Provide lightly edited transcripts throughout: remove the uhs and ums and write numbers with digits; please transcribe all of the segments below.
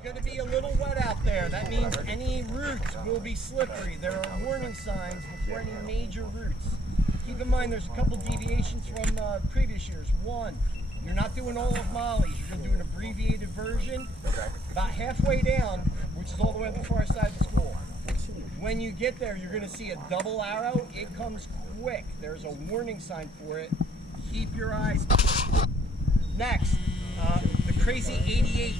It's going to be a little wet out there. That means any routes will be slippery. There are warning signs before any major routes. Keep in mind there's a couple deviations from previous years. One, you're not doing all of Molly's. You're going to do an abbreviated version about halfway down, which is all the way on the far side of the school. When you get there, you're going to see a double arrow. It comes quick. There's a warning sign for it. Keep your eyes peeled. Next, the crazy 88.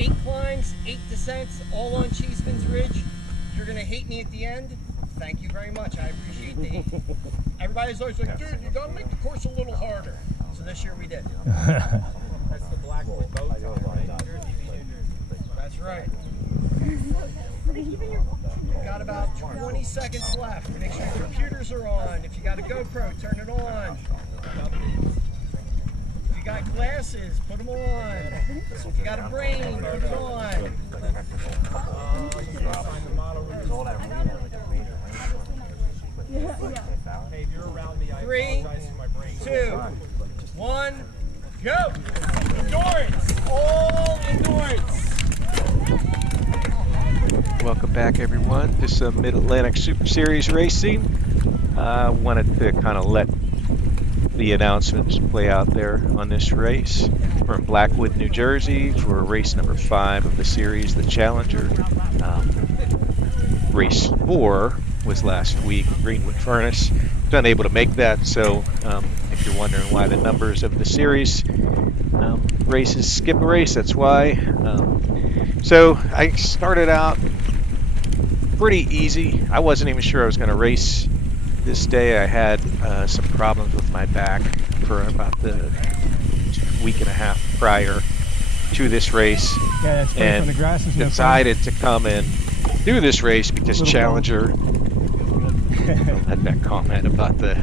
8 climbs, 8 descents, all on Cheeseman's Ridge. You're going to hate me at the end. Thank you very much. I appreciate the hate. Everybody's always like, dude, you got to make the course a little harder. So this year we did. That's the Blackwood boat time, right? That's right. Got about 20 seconds left. Make sure your computers are on. If you got a GoPro, turn it on. If you got glasses, put them on. If you got a brain, put it on. 3, 2, 1, go! Endurance! All endurance! Welcome back, everyone, to some Mid-Atlantic SuperSeries racing. I wanted to kind of let the announcements play out there on this race. We're in Blackwood, New Jersey for race number 5 of the series, the Challenger. Race 4 was last week, Greenwood Furnace. Was unable to make that, so if you're wondering why the numbers of the series races skip a race, that's why. So I started out pretty easy. I wasn't even sure I was going to race this day. I had some problems with my back for about the week and a half prior to this race, and the grass is decided to come and do this race because Challenger had that comment about the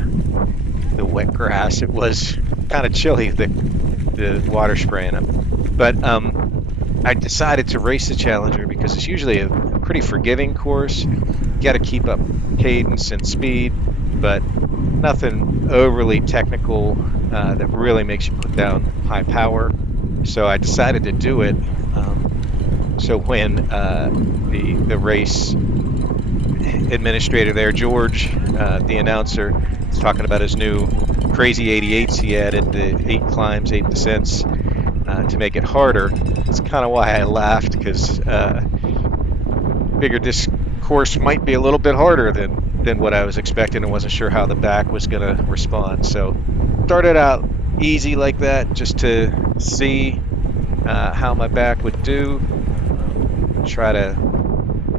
wet grass. It was kind of chilly, the water spraying up, but I decided to race the Challenger because it's usually a pretty forgiving course. You got to keep up cadence and speed, but nothing overly technical that really makes you put down high power. So I decided to do it. So when the race administrator there, George, the announcer, was talking about his new crazy 88s he added, the 8 climbs, 8 descents, to make it harder. That's kind of why I laughed, because figured this course might be a little bit harder than what I was expecting, and wasn't sure how the back was going to respond. So started out easy like that, just to see how my back would do. Try to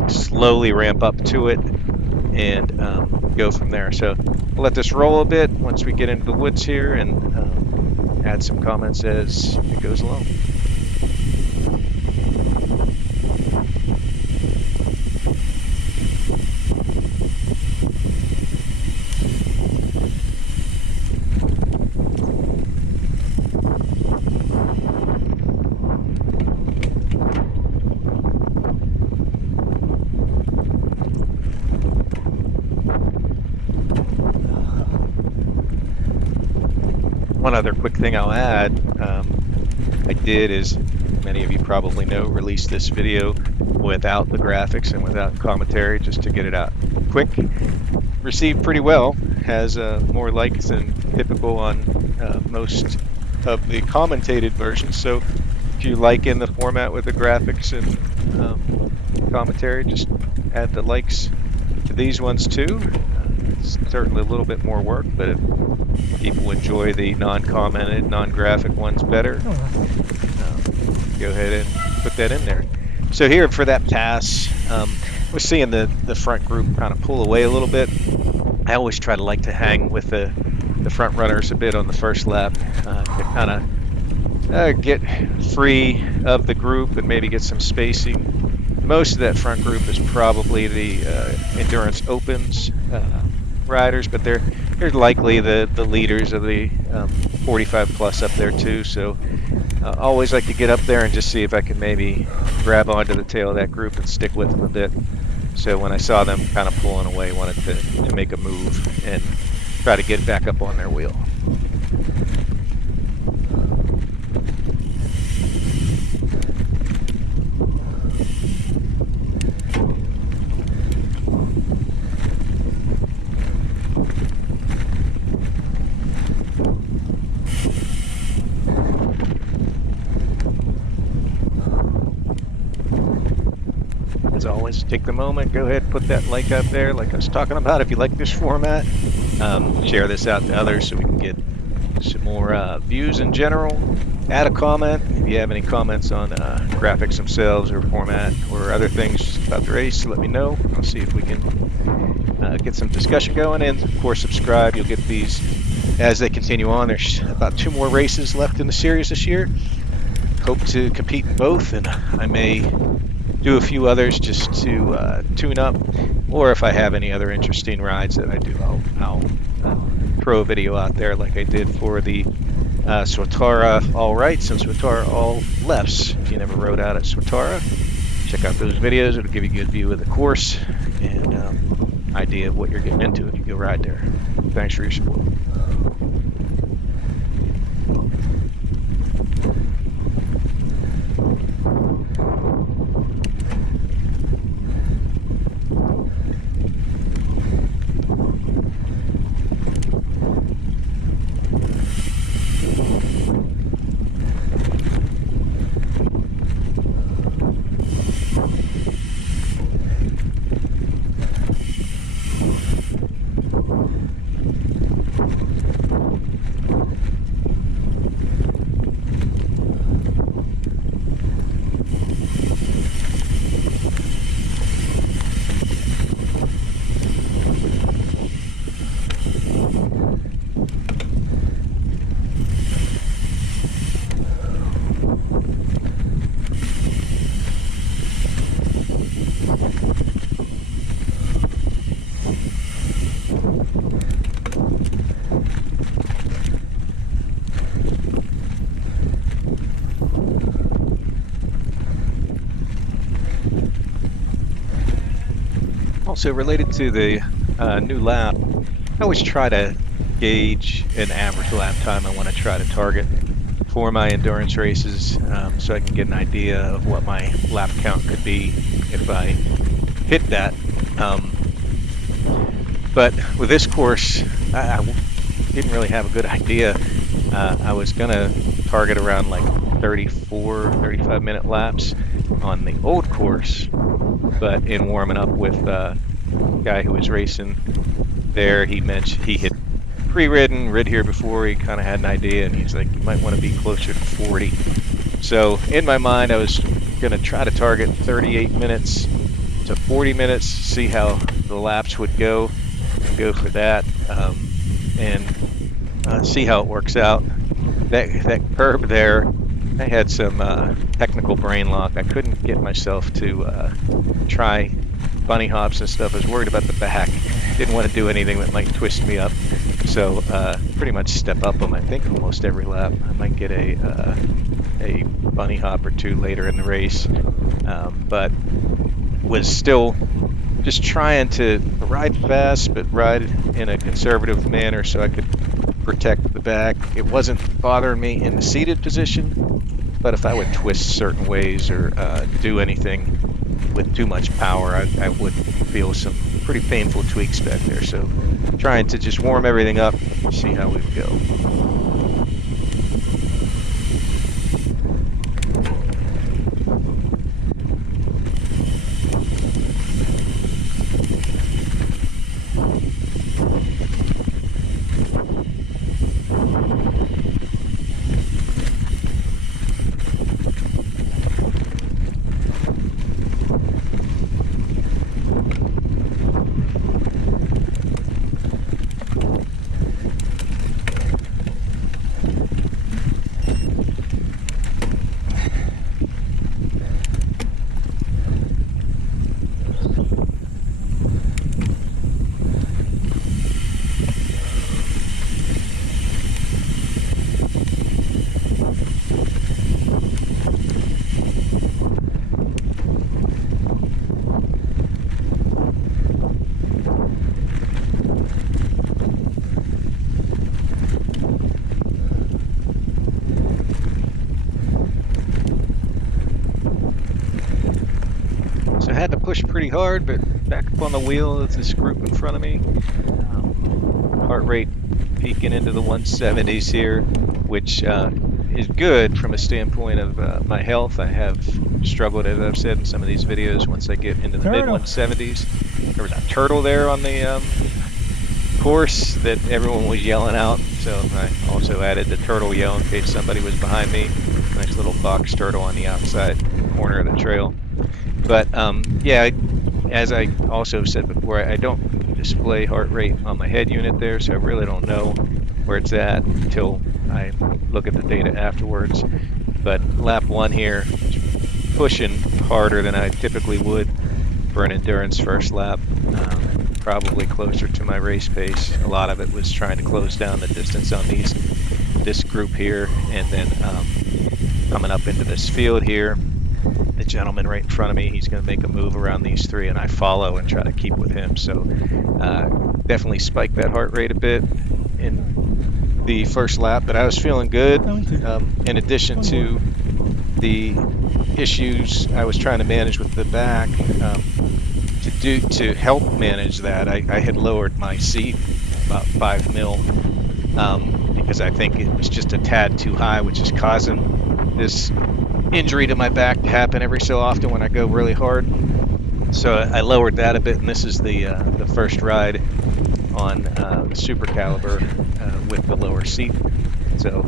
slowly ramp up to it and go from there. So we'll let this roll a bit once we get into the woods here, and add some comments as it goes along. One other quick thing I'll add, I did, as many of you probably know, release this video without the graphics and without commentary, just to get it out quick. Received pretty well, has more likes than typical on most of the commentated versions. So if you like in the format with the graphics and commentary, just add the likes to these ones too. It's certainly a little bit more work, but if people enjoy the non-commented, non-graphic ones better, go ahead and put that in there. So here for that pass, we're seeing the front group kind of pull away a little bit. I always try to like to hang with the front runners a bit on the first lap to kind of get free of the group and maybe get some spacing. Most of that front group is probably the Endurance Opens riders, but they're likely the leaders of the 45 plus up there too. So always like to get up there and just see if I can maybe grab onto the tail of that group and stick with them a bit. So when I saw them kind of pulling away, wanted to make a move and try to get back up on their wheel. as always, take the moment, go ahead, put that like up there like I was talking about. If you like this format, share this out to others so we can get some more views in general. Add a comment if you have any comments on graphics themselves or format or other things about the race. Let me know. I'll see if we can get some discussion going. And of course, subscribe. You'll get these as they continue on. There's about 2 more races left in the series this year. Hope to compete in both, and I may do a few others just to tune up, or if I have any other interesting rides that I do, I'll throw a video out there like I did for the Swatara all rights and Swatara all lefts. If you never rode out at Swatara, check out those videos. It'll give you a good view of the course and idea of what you're getting into if you go ride there. Thanks for your support. Also related to the new lap, I always try to gauge an average lap time I want to try to target for my endurance races, so I can get an idea of what my lap count could be if I hit that. But with this course, I didn't really have a good idea. I was going to target around like 34, 35-minute laps on the old course, but in warming up with a guy who was racing there, he mentioned he had rid here before. He kind of had an idea, and he's like, you might want to be closer to 40. So in my mind, I was going to try to target 38 minutes to 40 minutes, see how the laps would go, and go for that, and see how it works out. That curb there, I had some technical brain lock. I couldn't get myself to try bunny hops and stuff. I was worried about the back. Didn't want to do anything that might twist me up. So pretty much step up them, I think, almost every lap. I might get a bunny hop or two later in the race. But was still just trying to ride fast, but ride in a conservative manner so I could protect the back. It wasn't bothering me in the seated position, but if I would twist certain ways or do anything with too much power, I would feel some pretty painful tweaks back there. So trying to just warm everything up, see how we go. Push pretty hard, but back up on the wheel of this group in front of me. Heart rate peaking into the 170s here, which is good from a standpoint of my health. I have struggled, as I've said in some of these videos, once I get into the mid 170s. There was a turtle there on the course that everyone was yelling out, so I also added the turtle yell in case somebody was behind me. Nice little box turtle on the outside corner of the trail. But yeah, as I also said before, I don't display heart rate on my head unit there, so I really don't know where it's at until I look at the data afterwards. But lap 1 here, pushing harder than I typically would for an endurance first lap, probably closer to my race pace. A lot of it was trying to close down the distance on this group here, and then coming up into this field here. The gentleman right in front of me, he's going to make a move around these 3, and I follow and try to keep with him. So definitely spike that heart rate a bit in the first lap, but I was feeling good. In addition to the issues I was trying to manage with the back, to help manage that, I had lowered my seat about 5 mil because I think it was just a tad too high, which is causing this injury to my back to happen every so often when I go really hard. So I lowered that a bit, and this is the first ride on the Super Caliber with the lower seat. So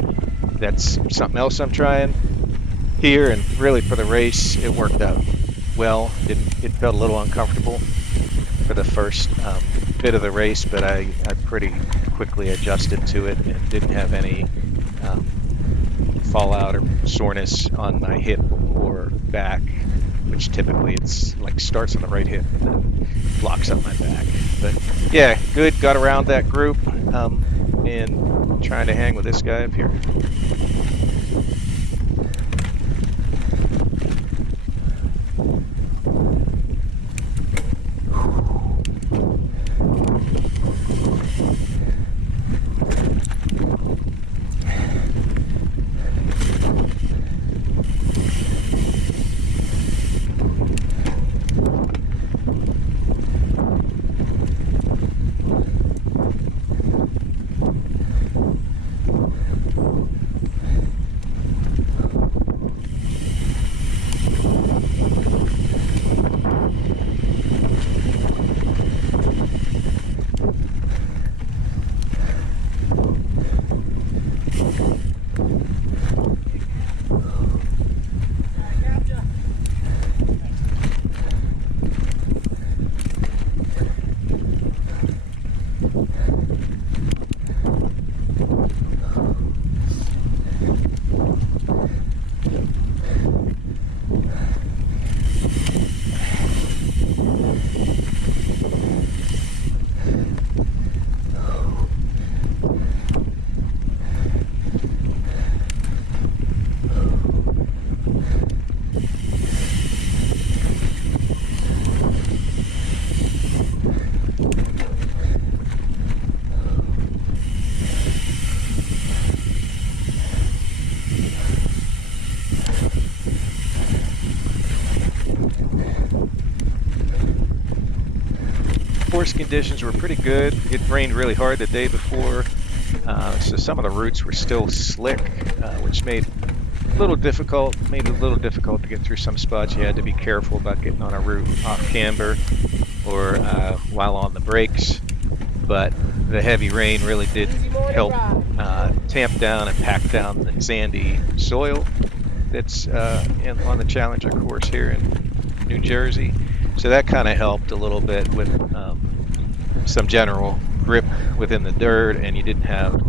that's something else I'm trying here, and really for the race it worked out well. It felt a little uncomfortable for the first bit of the race, but I pretty quickly adjusted to it and didn't have any fallout or soreness on my hip or back, which typically it's like starts on the right hip and then blocks up my back. But yeah, good, got around that group and trying to hang with this guy up here. Course conditions were pretty good. It rained really hard the day before, so some of the routes were still slick, which made it a little difficult to get through some spots. You had to be careful about getting on a route off camber or while on the brakes. But the heavy rain really did help tamp down and pack down the sandy soil that's on the Challenger course here in New Jersey. So that kind of helped a little bit with some general grip within the dirt, and you didn't have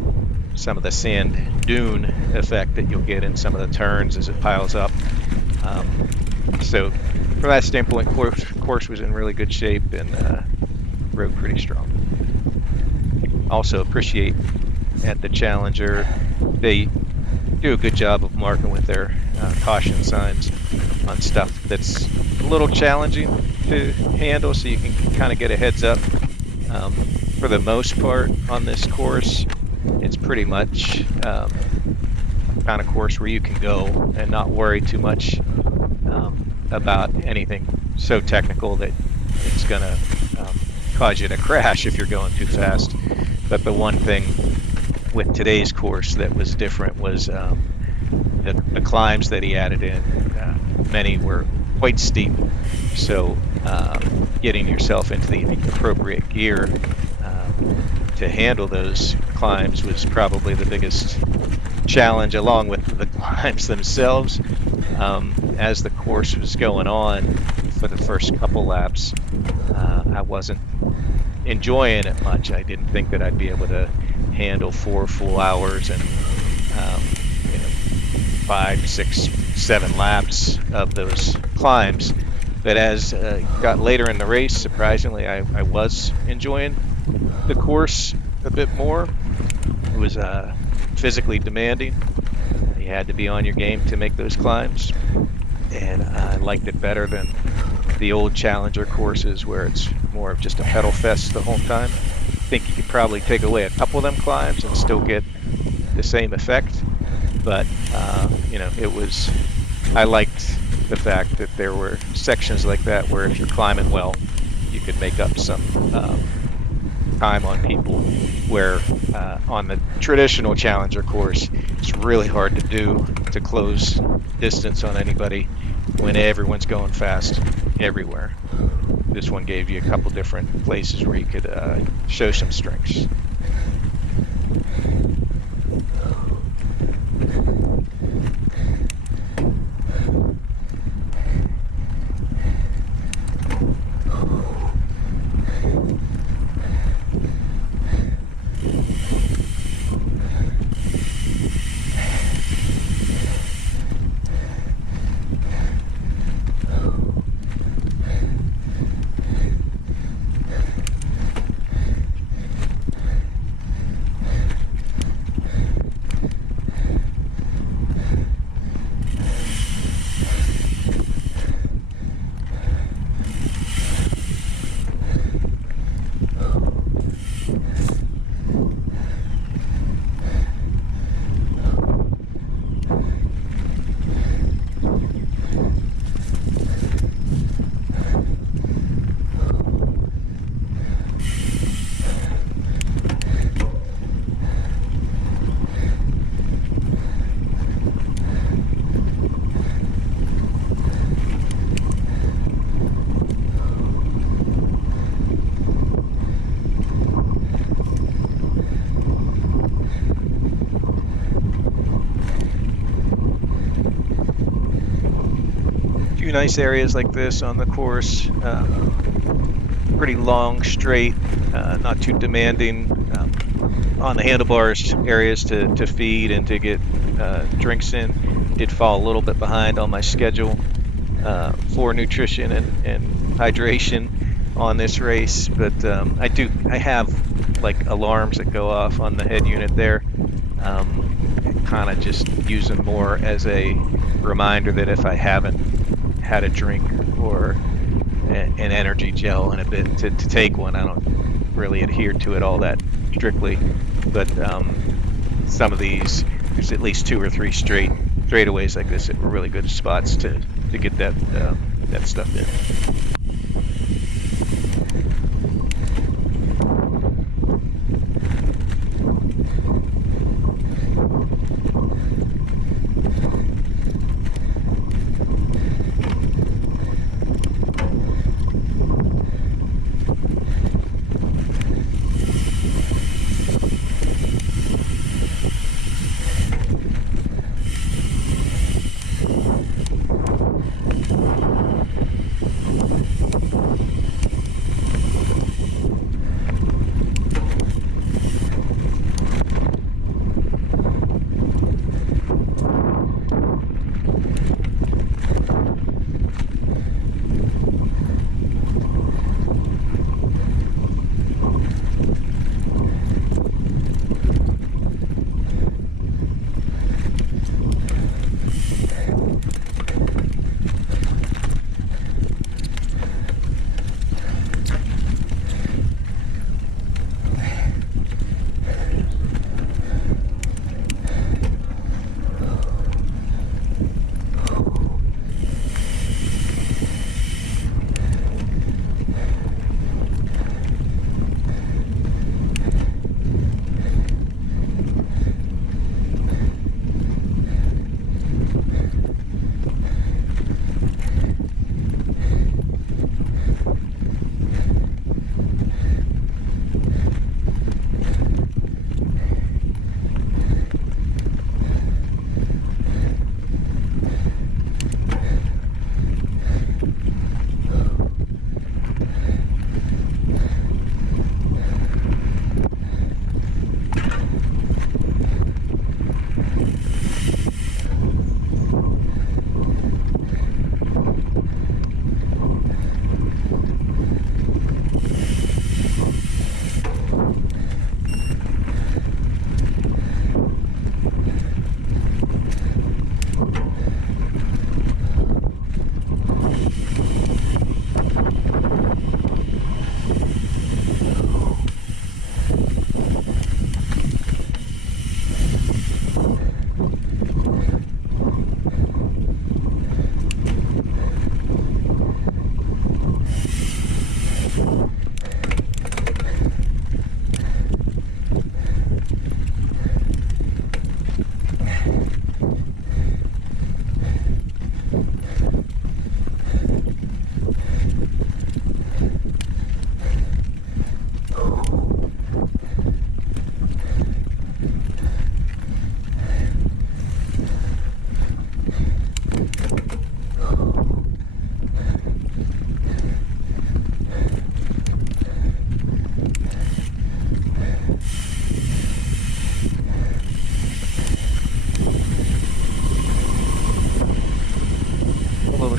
some of the sand dune effect that you'll get in some of the turns as it piles up. So from that standpoint, course was in really good shape and rode pretty strong. Also appreciate at the Challenger, they do a good job of marking with their caution signs on stuff that's a little challenging to handle, so you can kind of get a heads up. For the most part on this course, it's pretty much kind of course where you can go and not worry too much about anything so technical that it's going to cause you to crash if you're going too fast. But the one thing with today's course that was different was the climbs that he added in, many were quite steep. So getting yourself into the appropriate gear to handle those climbs was probably the biggest challenge, along with the climbs themselves. As the course was going on for the first couple laps, I wasn't enjoying it much. I didn't think that I'd be able to handle 4 full hours and 5, 6, 7 laps of those climbs. But as got later in the race, surprisingly, I was enjoying the course a bit more. It was physically demanding. You had to be on your game to make those climbs, and I liked it better than the old Challenger courses where it's more of just a pedal fest the whole time. I think you could probably take away a couple of them climbs and still get the same effect, but it was, I liked the fact that there were sections like that where if you're climbing well, you could make up some time on people, where on the traditional Challenger course, it's really hard to do to close distance on anybody when everyone's going fast everywhere. This one gave you a couple different places where you could show some strengths. Nice areas like this on the course, pretty long, straight, not too demanding. On the handlebars areas to feed and to get drinks in. Did fall a little bit behind on my schedule for nutrition and hydration on this race, but I have like alarms that go off on the head unit there. Kind of just use them more as a reminder that if I haven't had a drink or an energy gel in a bit to take one. I don't really adhere to it all that strictly, but some of these, there's at least 2 or 3 straightaways like this that were really good spots to get that stuff in.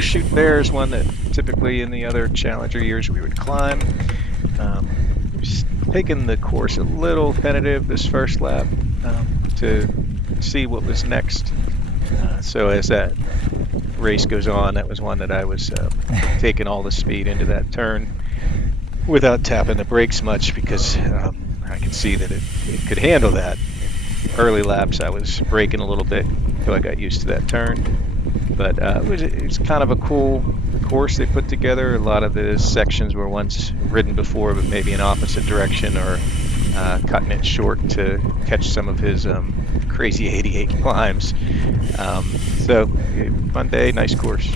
Shoot Bear is one that typically in the other Challenger years we would climb. Taking the course a little tentative this first lap to see what was next. So as that race goes on, that was one that I was taking all the speed into that turn without tapping the brakes much, because I could see that it could handle that. Early laps I was braking a little bit until I got used to that turn. But it was kind of a cool course they put together. A lot of the sections were once ridden before, but maybe in opposite direction, or cutting it short to catch some of his crazy 88 climbs. So fun day, nice course.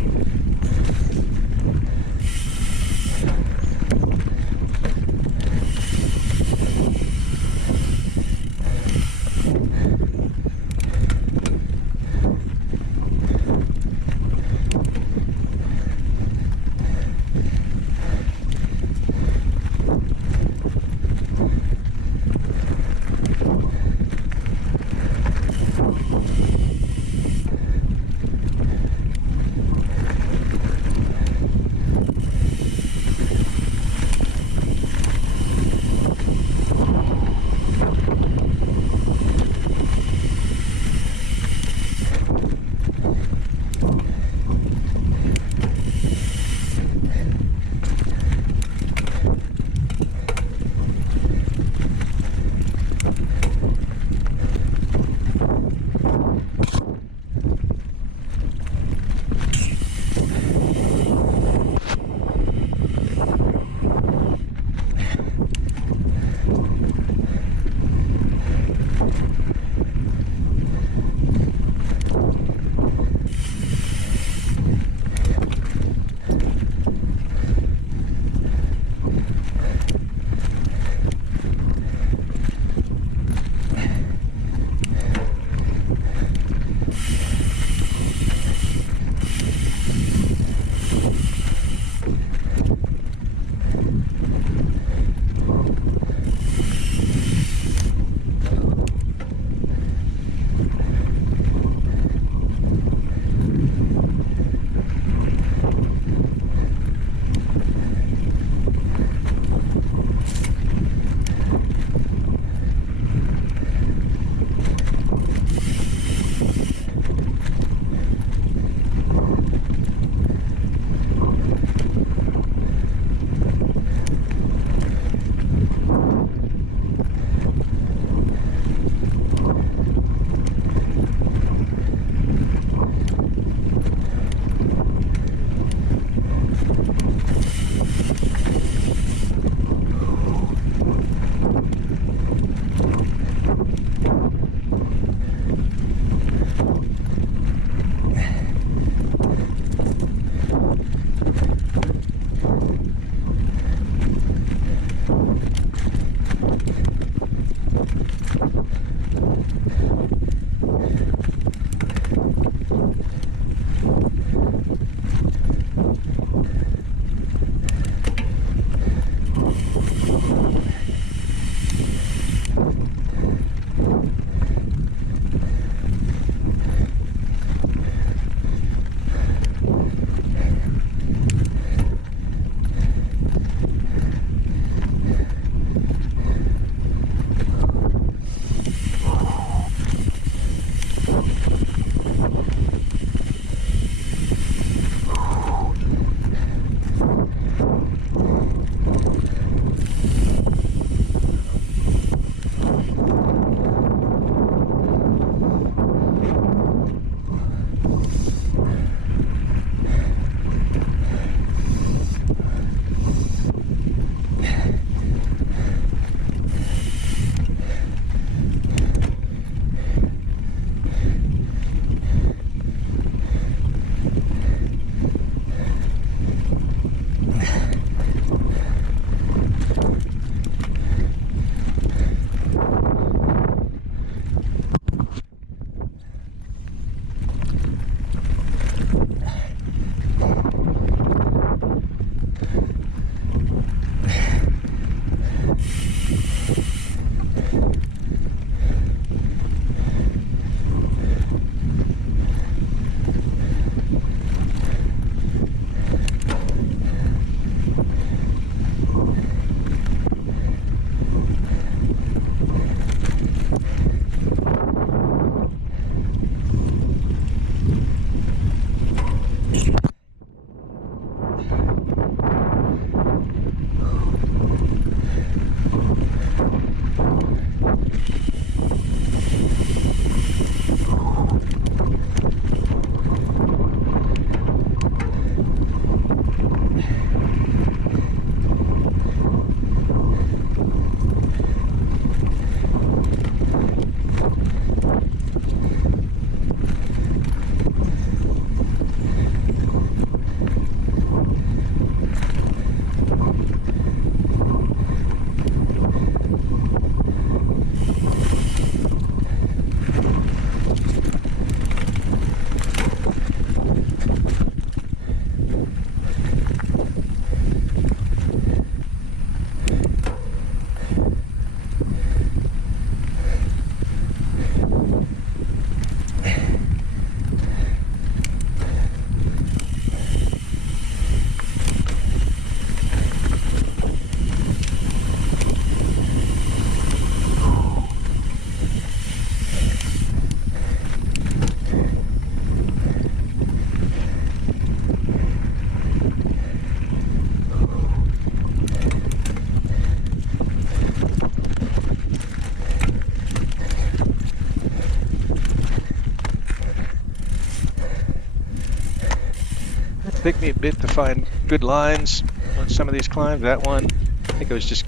Took me a bit to find good lines on some of these climbs. That one, I think I was just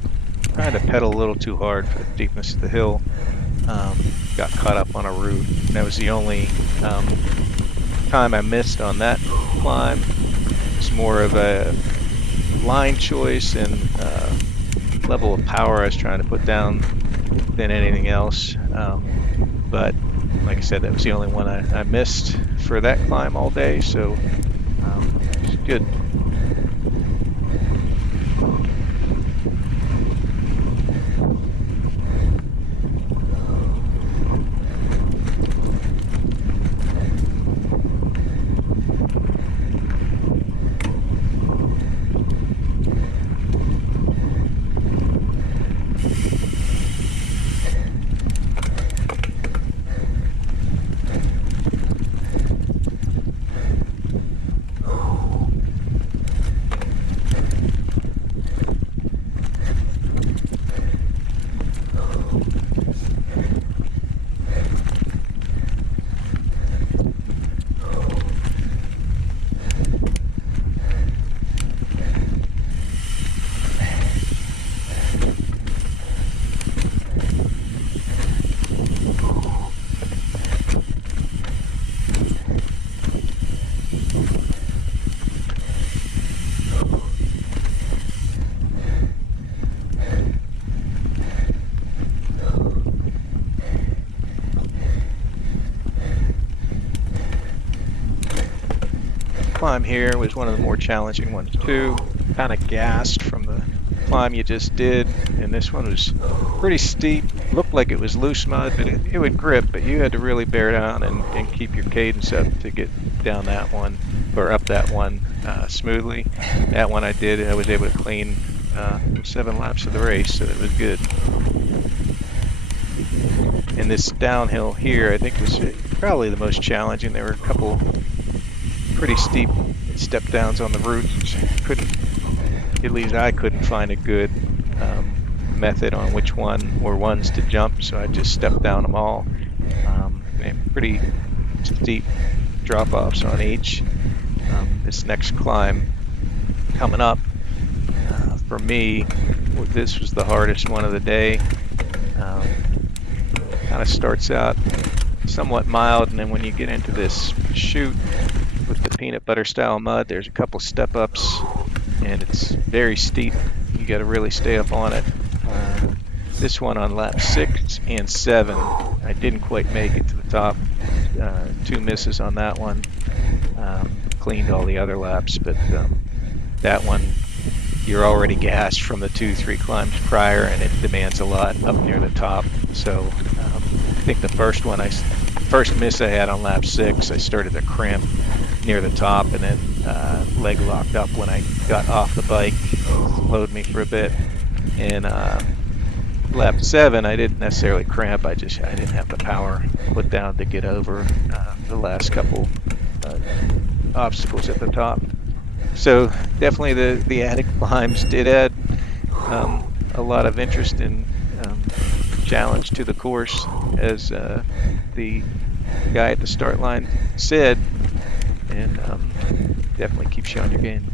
trying to pedal a little too hard for the steepness of the hill. Got caught up on a root. That was the only time I missed on that climb. It's more of a line choice and level of power I was trying to put down than anything else. But like I said, that was the only one I missed for that climb all day, so it's good. Climb here was one of the more challenging ones too. Kind of gassed from the climb you just did, and this one was pretty steep. Looked like it was loose mud, but it would grip, but you had to really bear down and keep your cadence up to get down that one, or up that one smoothly. That one I did, I was able to clean 7 laps of the race, so it was good. And this downhill here, I think, was probably the most challenging. There were a couple pretty steep step downs on the roots. At least I couldn't find a good method on which one or ones to jump, so I just stepped down them all. And pretty steep drop-offs on each. This next climb coming up, for me, this was the hardest one of the day. Kind of starts out somewhat mild, and then when you get into this chute with the peanut butter style mud, there's a couple step ups and it's very steep. You got to really stay up on it. This one on lap 6 and 7, I didn't quite make it to the top. 2 misses on that one. Cleaned all the other laps, but that one you're already gassed from the 2-3 climbs prior, and it demands a lot up near the top. So I think the first miss I had on lap 6, I started to cramp near the top, and then leg locked up when I got off the bike, slowed me for a bit. And lap 7, I didn't necessarily cramp, I didn't have the power put down to get over the last couple obstacles at the top. So definitely the attic climbs did add a lot of interest and challenge to the course, as the guy at the start line said, and definitely keeps you on your game.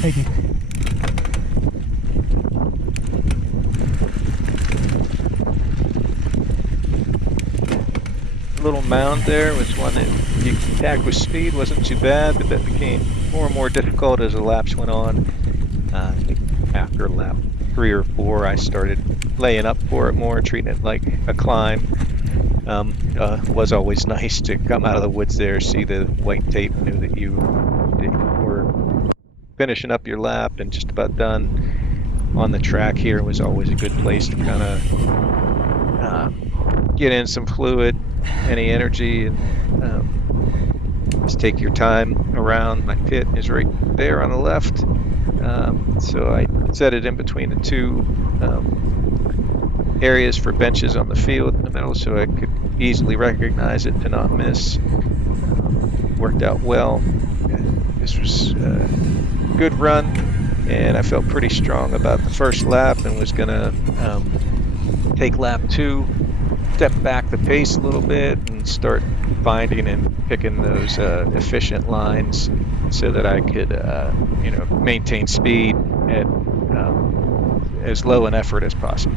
Thank you. Little mound there was one that you could attack with speed, wasn't too bad, but that became more and more difficult as the laps went on. I think after lap 3 or 4, I started laying up for it more, treating it like a climb. Was always nice to come out of the woods there, see the white tape, knew that you were finishing up your lap and just about done. On the track here was always a good place to kind of get in some fluid, any energy, and just take your time around. My pit is right there on the left, so I set it in between the two areas for benches on the field in the middle, so I could easily recognize it and not miss. Worked out well. This was a good run, and I felt pretty strong about the first lap and was gonna take lap 2, step back the pace a little bit and start finding and picking those efficient lines so that I could maintain speed at as low an effort as possible.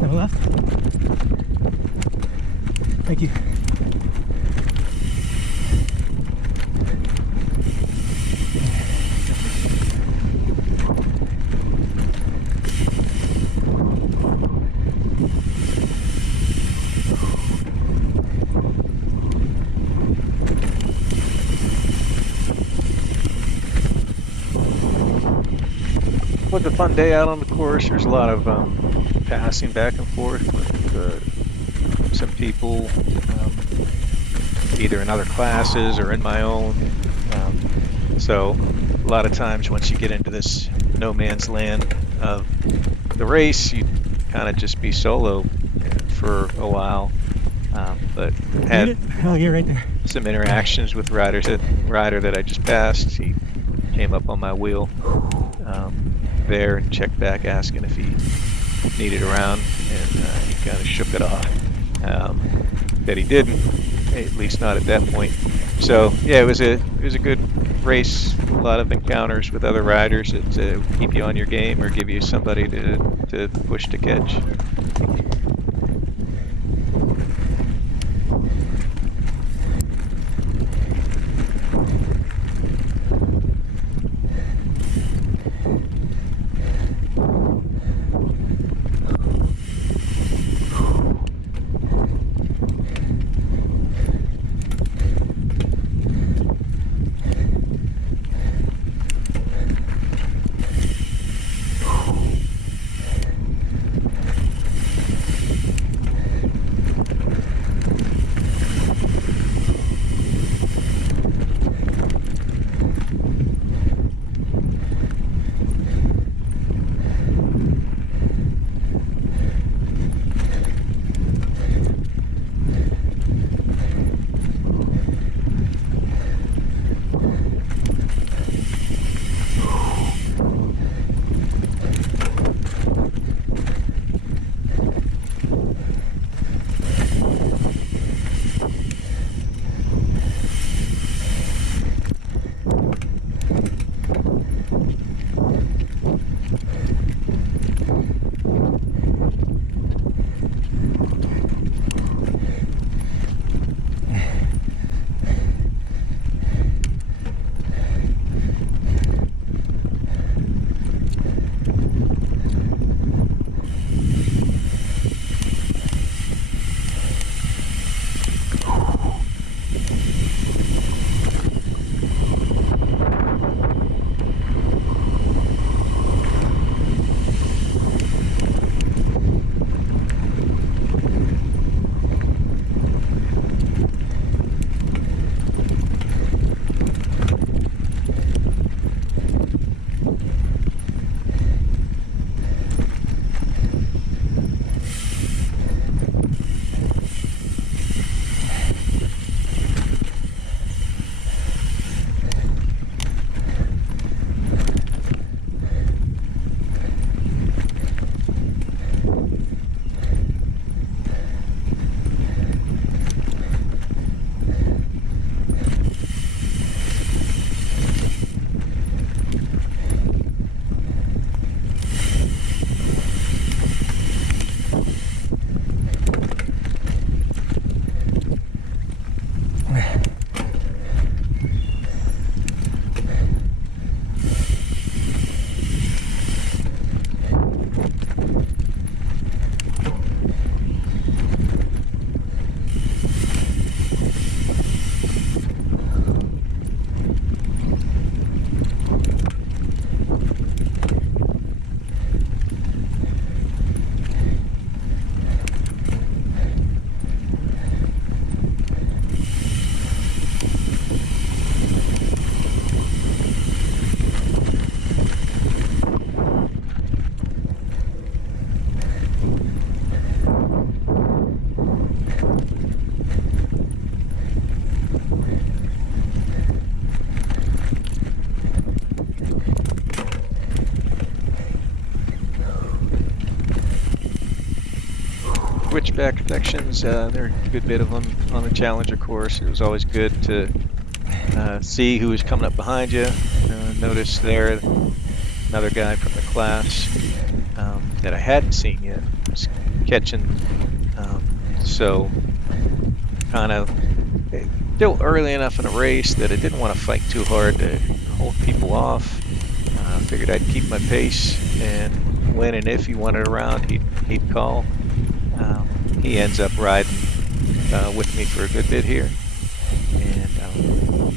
Have a left. Thank you. It was a fun day out on the course. There's a lot of passing back and forth with some people, either in other classes or in my own. So a lot of times once you get into this no man's land of the race, you kind of just be solo for a while. But had Oh, you're right there. some interactions with rider that I just passed. He came up on my wheel there and checked back, asking if he needed a round, and he kind of shook it off. That he didn't, at least not at that point. So yeah, it was a good race. A lot of encounters with other riders that keep you on your game or give you somebody to push to catch. switchback sections. There are a good bit of them on the Challenger course. It was always good to see who was coming up behind you. Notice there another guy from the class that I hadn't seen yet was catching. So kind of still early enough in the race that I didn't want to fight too hard to hold people off. Figured I'd keep my pace, and when and if he wanted around, he'd call. He ends up riding with me for a good bit here, and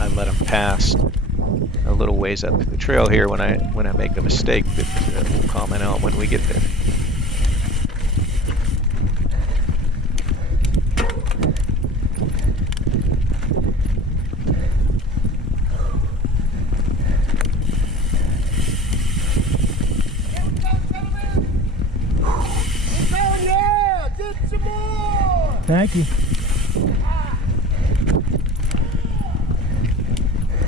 I let him pass a little ways up to the trail here when I make a mistake that we'll comment on when we get there. Thank you.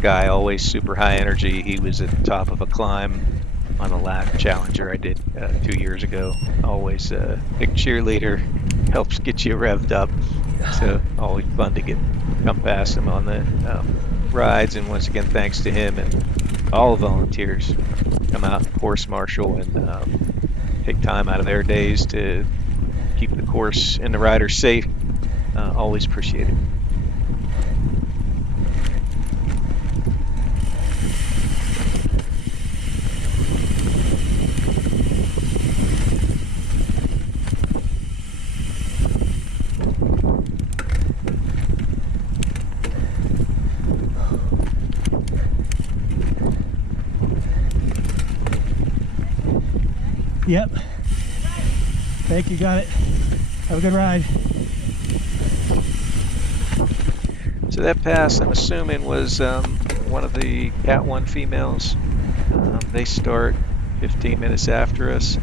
Guy always super high energy. He was at the top of a climb on the last Challenger I did 2 years ago. Always a big cheerleader, helps get you revved up. So always fun to come past him on the rides. And once again, thanks to him and all the volunteers come out, course marshal, and take time out of their days to keep the course and the riders safe. Always appreciate it. Yep. Thank you, got it. Have a good ride. So that pass, I'm assuming, was one of the Cat 1 females. They start 15 minutes after us.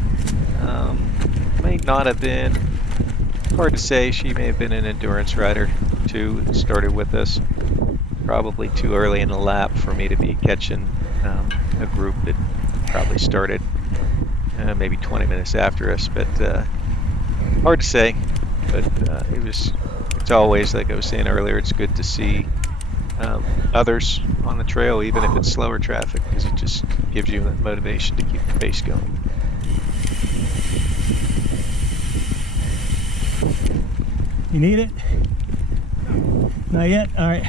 May not have been. Hard to say. She may have been an endurance rider too that started with us. Probably too early in the lap for me to be catching a group that probably started maybe 20 minutes after us, but hard to say. But it's always, like I was saying earlier, it's good to see others on the trail, even if it's slower traffic, because it just gives you that motivation to keep the pace going. You need it? Not yet? All right.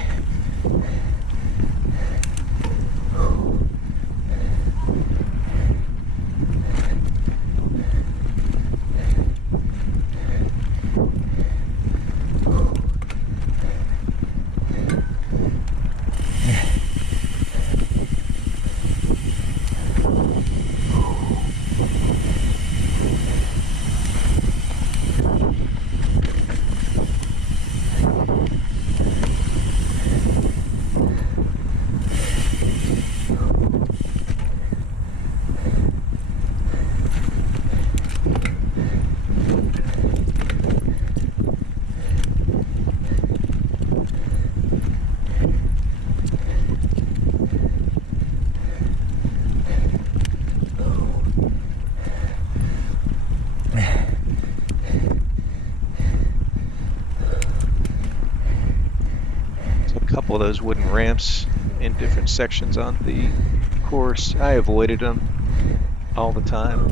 Of those wooden ramps in different sections on the course. I avoided them all the time.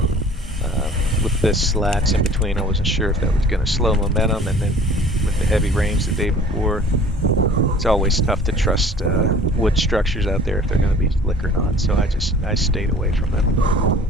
With the slats in between, I wasn't sure if that was going to slow momentum, and then with the heavy rains the day before, it's always tough to trust wood structures out there if they're going to be slick or not, so I stayed away from them.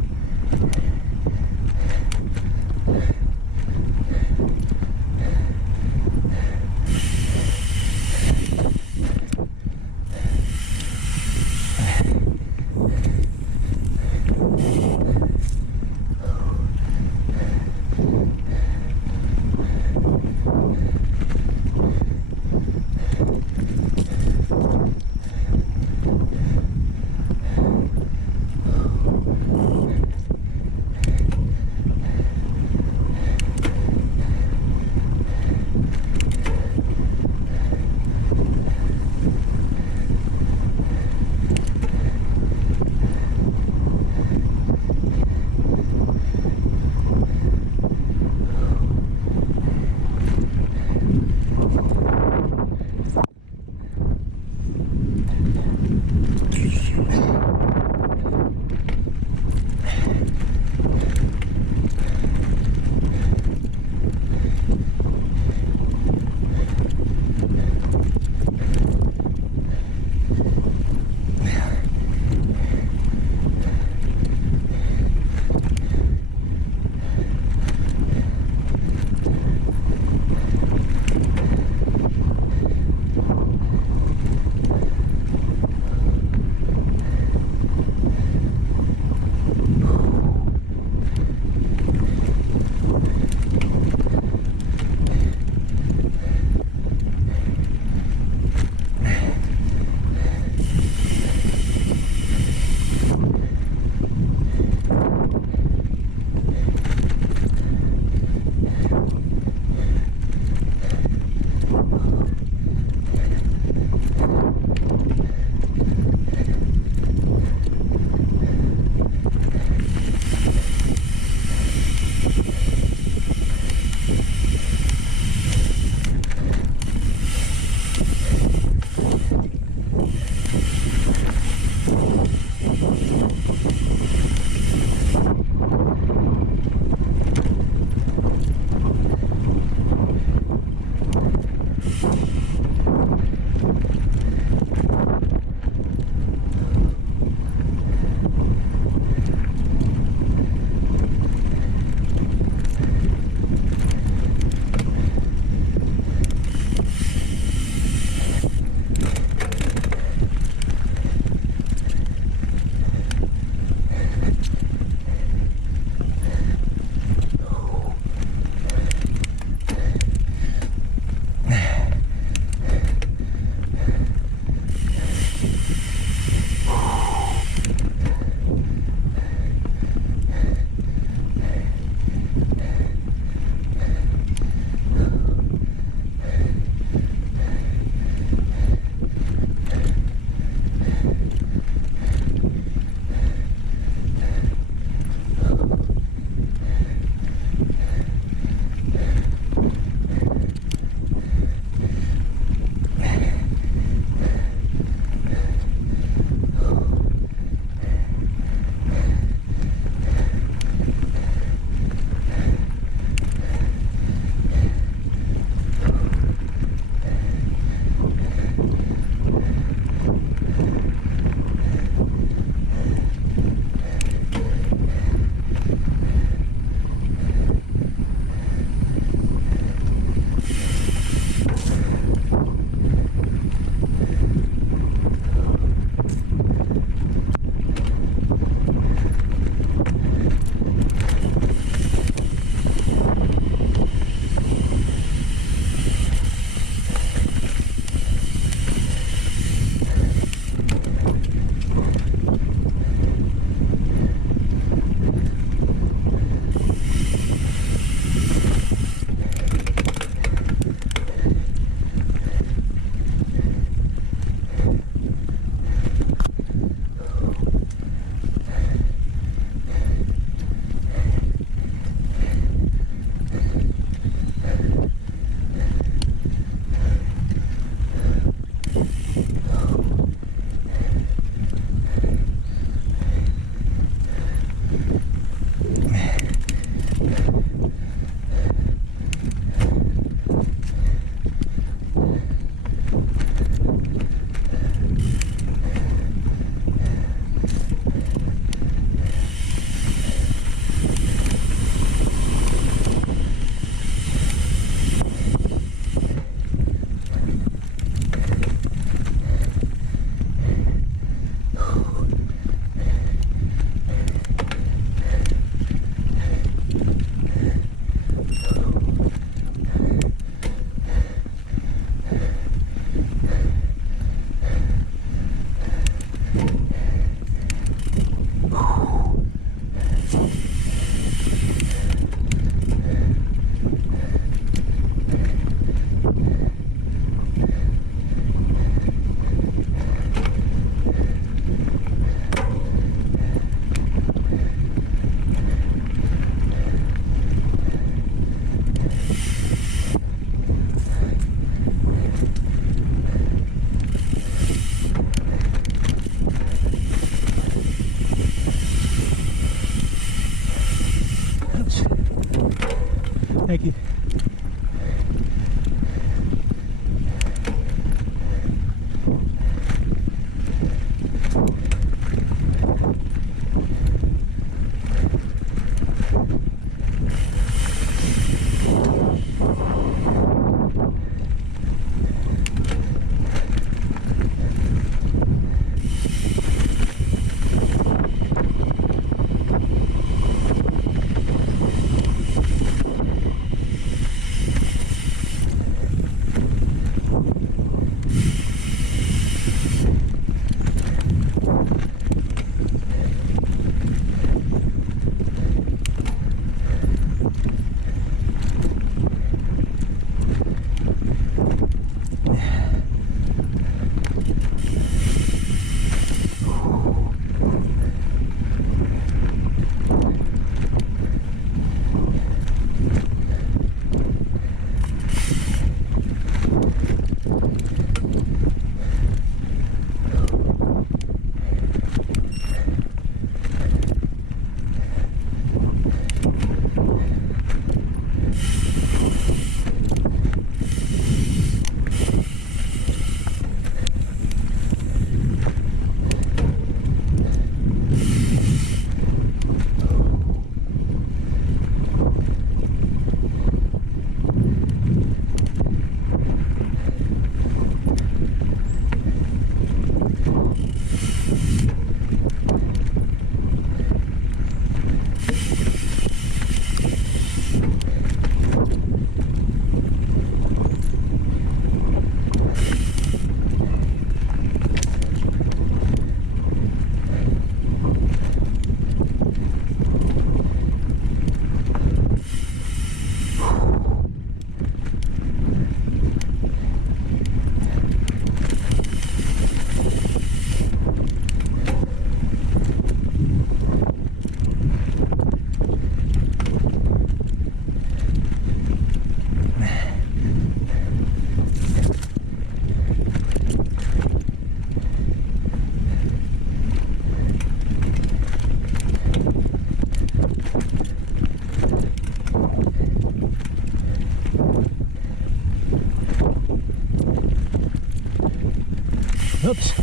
Oops.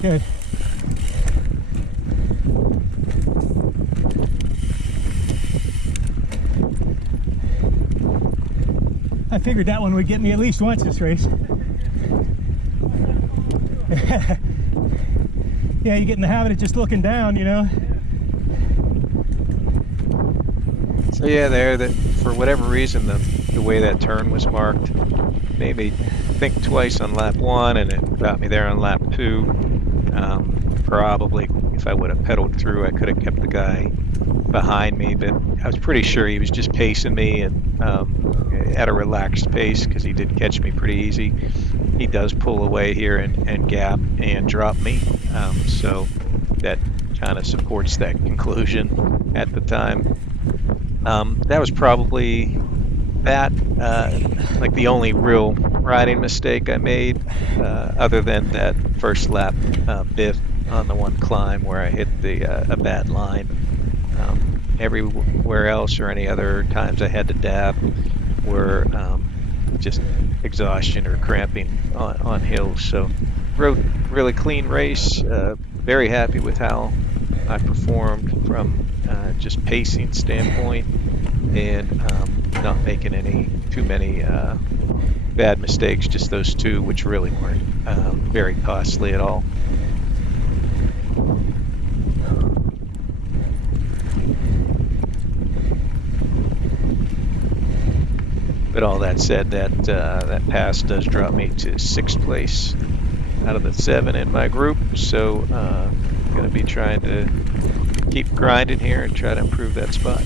Good. I figured that one would get me at least once this race. Yeah, you get in the habit of just looking down, you know. So yeah, that for whatever reason the way that turn was marked made me think twice on lap 1, and it got me there on lap 2. Probably if I would have pedaled through, I could have kept the guy behind me, but I was pretty sure he was just pacing me and at a relaxed pace, because he did catch me pretty easy. He does pull away here and gap and drop me, so that kind of supports that conclusion at the time. That was probably like the only real riding mistake I made, other than that first lap biff on the one climb where I hit a bad line. Everywhere else or any other times I had to dab were just exhaustion or cramping on hills. So rode really clean race, very happy with how I performed from just pacing standpoint, and not making too many bad mistakes, just those two, which really weren't very costly at all. But all that said, that pass does drop me to 6th place out of the 7 in my group, so I'm going to be trying to keep grinding here and try to improve that spot.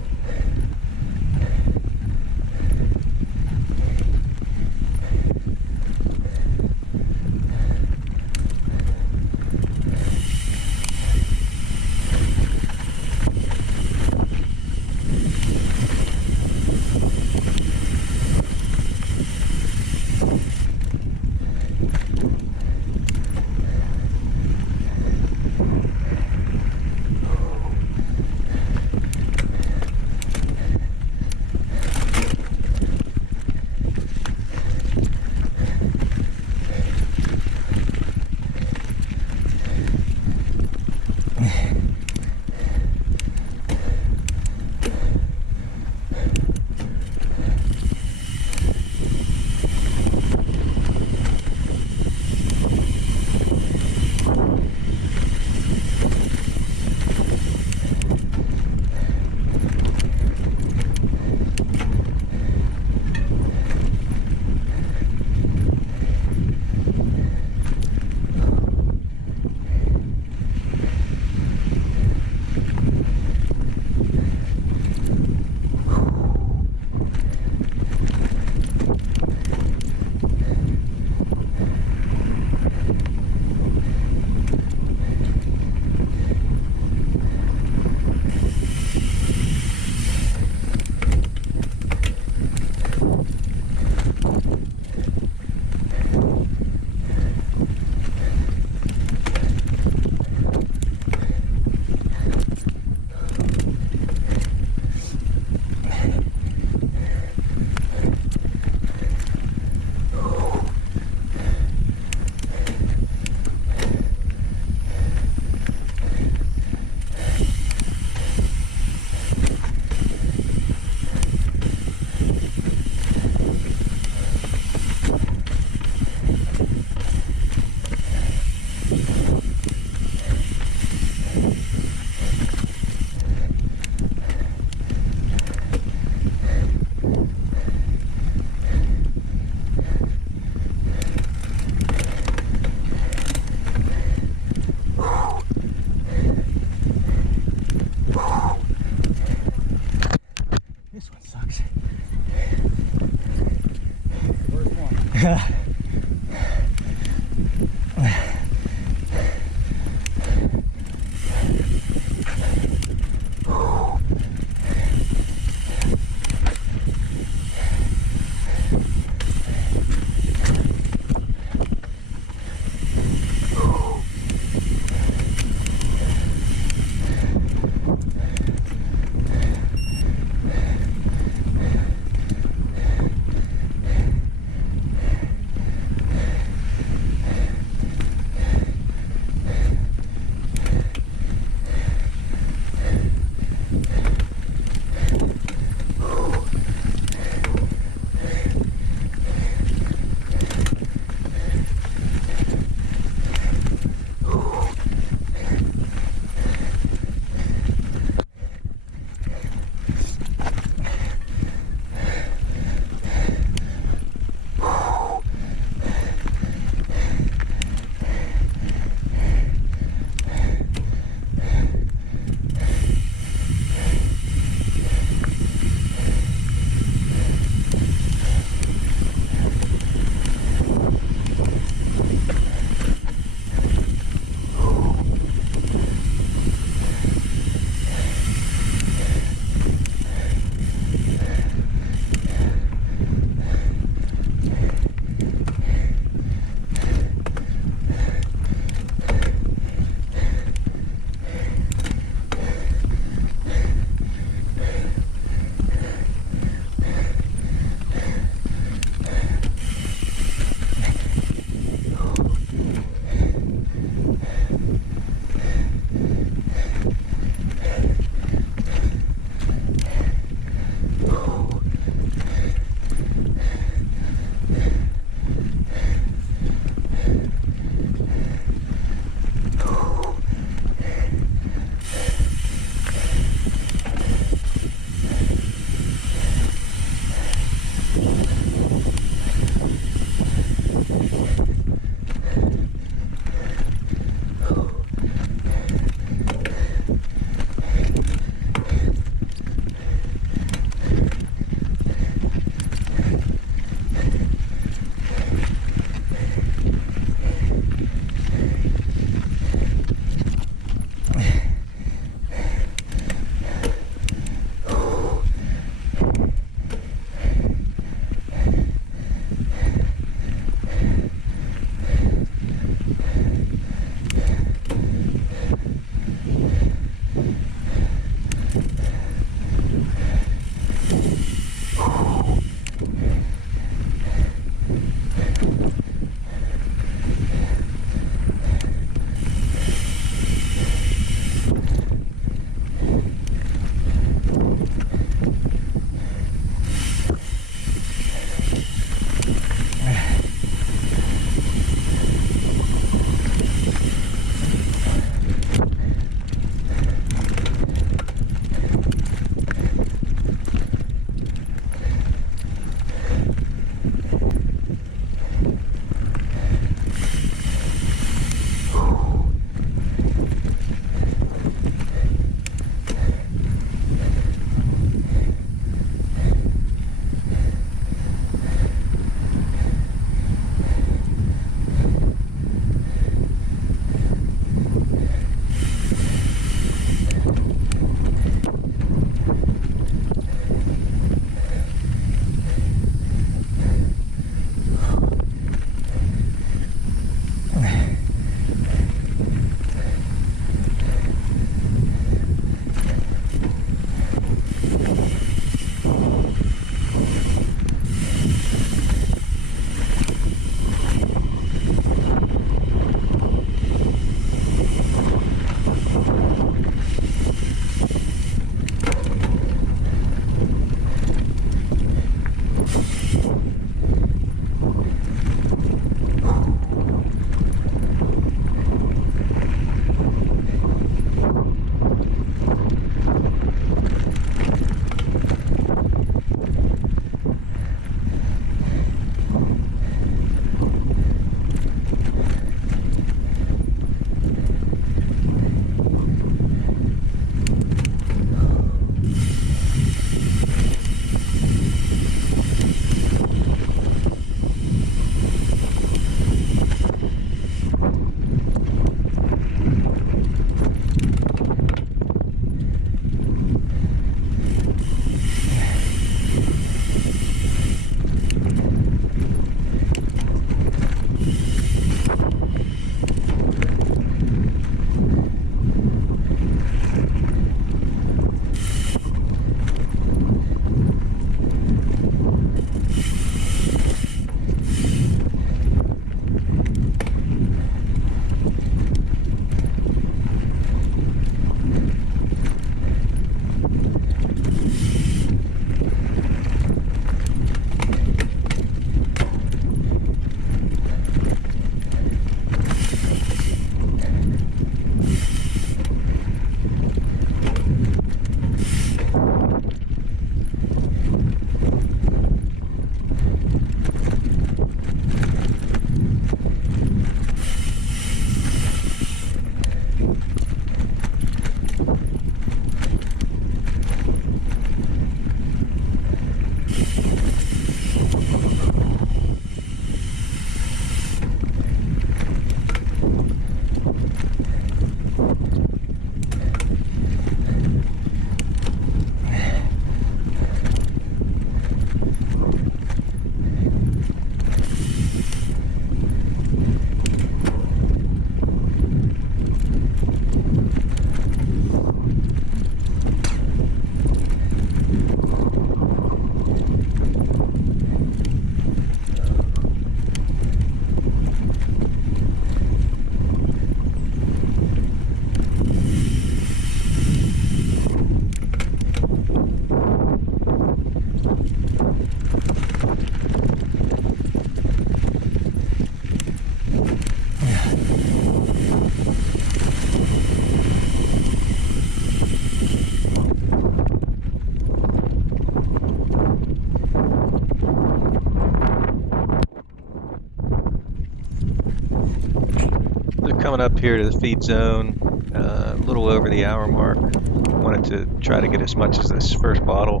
They're coming up here to the feed zone, a little over the hour mark. Wanted to try to get as much as this first bottle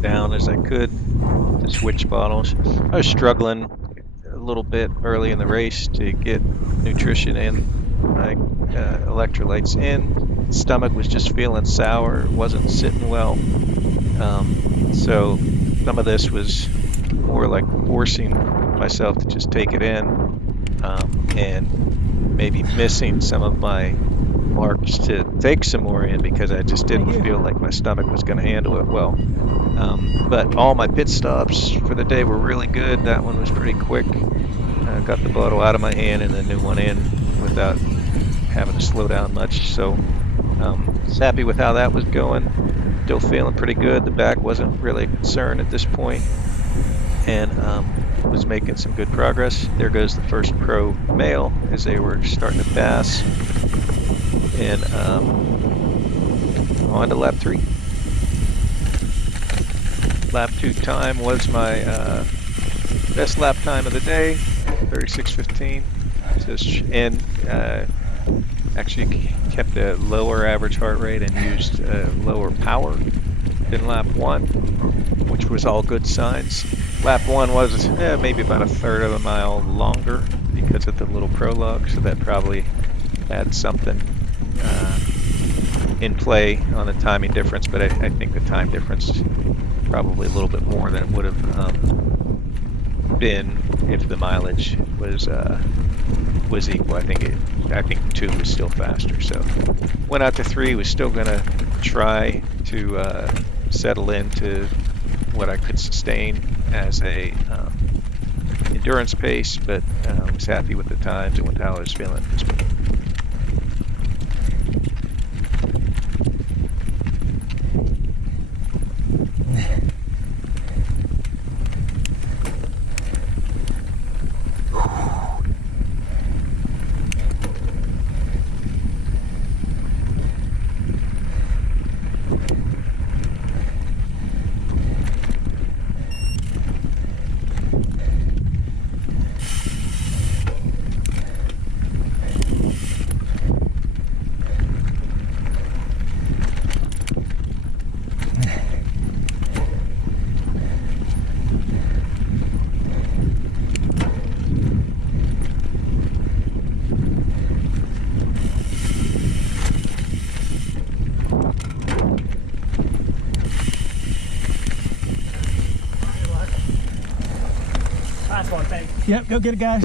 down as I could to switch bottles. I was struggling a little bit early in the race to get nutrition and my electrolytes in. Stomach was just feeling sour, it wasn't sitting well. So some of this was more like forcing myself to just take it in, and maybe missing some of my marks to take some more in because I just didn't feel like my stomach was going to handle it well. But all my pit stops for the day were really good. That one was pretty quick. Got the bottle out of my hand and the new one in without having to slow down much. So was happy with how that was going. Still feeling pretty good. The back wasn't really a concern at this point, and was making some good progress. There goes the first pro male as they were starting to pass. And on to lap 3. Lap 2 time was my best lap time of the day, 36:15. And actually kept a lower average heart rate and used lower power than lap 1, which was all good signs. Lap 1 was maybe about a third of a mile longer because of the little prologue, so that probably had something in play on the timing difference, but I think the time difference probably a little bit more than it would have been if the mileage was equal. I think 2 was still faster. So went out to 3. Was still gonna try to settle into what I could sustain as a endurance pace, but was happy with the times and with how I was feeling at this point. Yep, go get it, guys.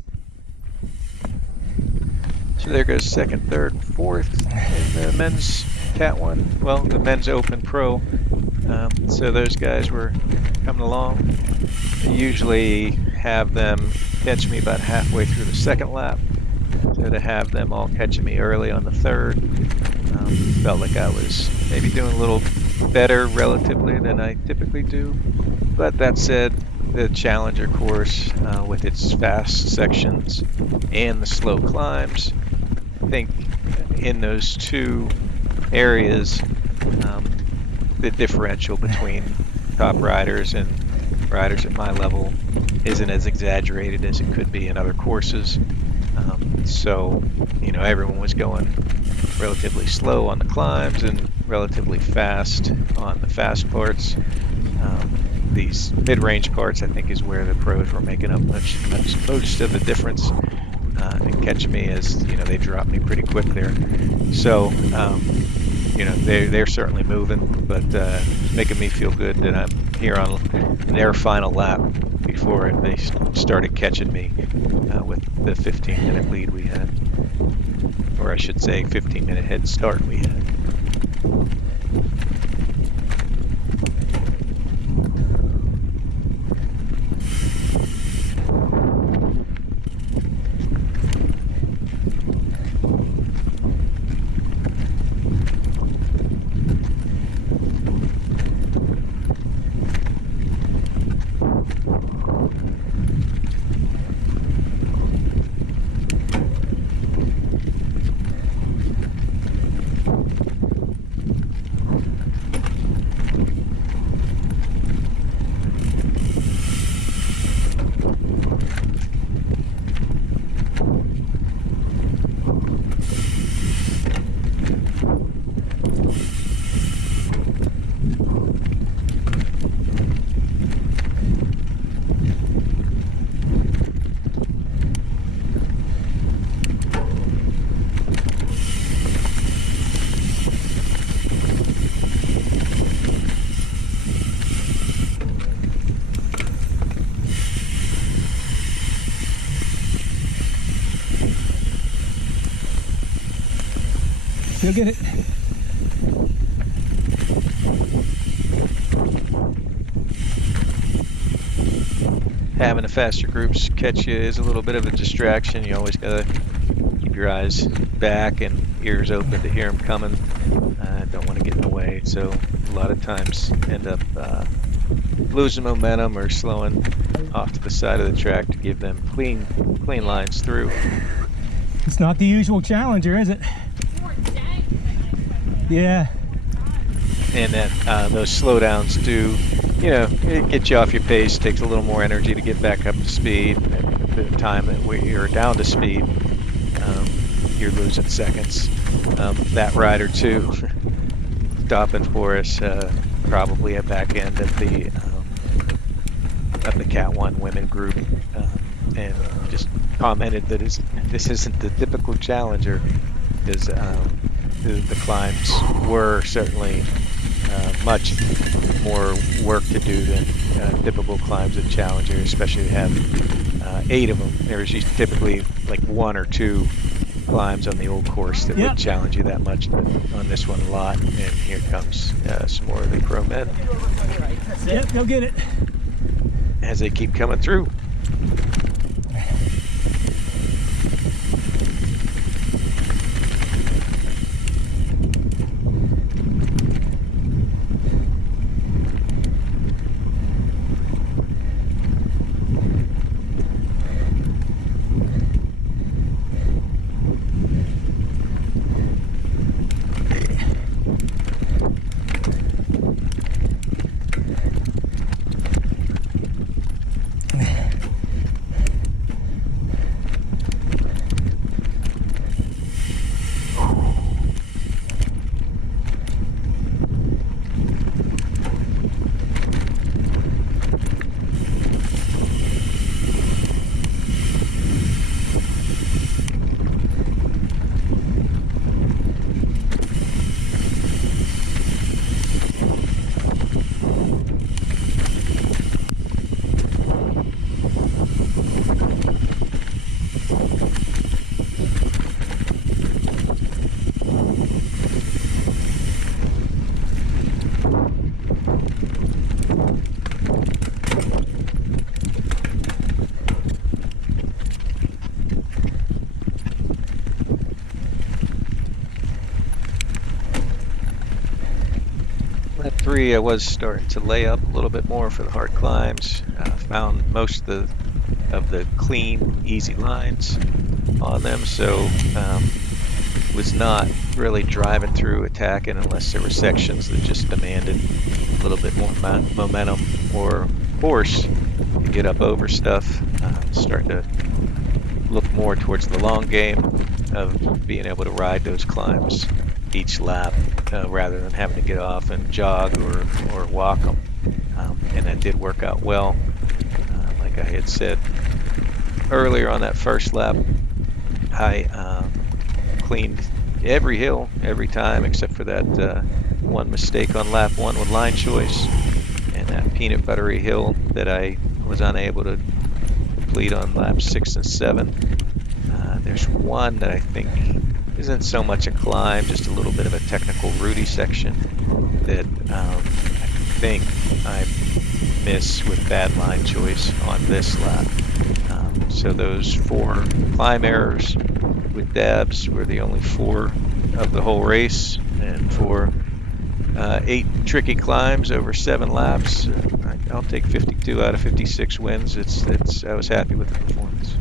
So there goes second, third, fourth in the men's Cat 1. Well, the men's Open Pro. So those guys were coming along. I usually have them catch me about halfway through the second lap. So to have them all catching me early on the third, felt like I was maybe doing a little better relatively than I typically do. But that said, the Challenger course with its fast sections and the slow climbs, I think in those two areas, the differential between top riders and riders at my level isn't as exaggerated as it could be in other courses. So, everyone was going relatively slow on the climbs and relatively fast on the fast parts. These mid-range parts, I think, is where the pros were making up most of the difference and catch me as they dropped me pretty quick there. So they're certainly moving, but making me feel good that I'm here on their final lap before they started catching me with the 15-minute lead we had, or I should say 15-minute head start we had. You'll get it. Having the faster groups catch you is a little bit of a distraction. You always gotta keep your eyes back and ears open to hear them coming. Don't want to get in the way, so a lot of times end up losing momentum or slowing off to the side of the track to give them clean lines through. It's not the usual Challenger, is it? Yeah. And that those slowdowns do, you know, it gets you off your pace. Takes a little more energy to get back up to speed. And at the time that you're down to speed, you're losing seconds. That rider too, stopping for us probably at back end of the Cat 1 women group, and just commented that this isn't the typical Challenger, because the climbs were certainly much more work to do than typical climbs of Challenger, especially to have 8 of them. There's typically like 1 or 2 climbs on the old course that would challenge you that much, but on this one a lot. And here comes some more of the pro men. Yep, they'll get it. As they keep coming through. Lap 3, I was starting to lay up a little bit more for the hard climbs. Found most of the clean, easy lines on them, so was not really driving through attacking unless there were sections that just demanded a little bit more momentum or force to get up over stuff. Starting to look more towards the long game of being able to ride those climbs each lap, rather than having to get off and jog or walk them. And that did work out well. Like I had said earlier on that first lap, I cleaned every hill every time except for that one mistake on lap 1 with line choice, and that peanut buttery hill that I was unable to complete on laps 6 and 7. There's one that I think isn't so much a climb, just a little bit of a technical rooty section that I think I miss with bad line choice on this lap. So those 4 climb errors with dabs were the only 4 of the whole race, and for 8 tricky climbs over 7 laps, I'll take 52 out of 56 wins. I was happy with the performance.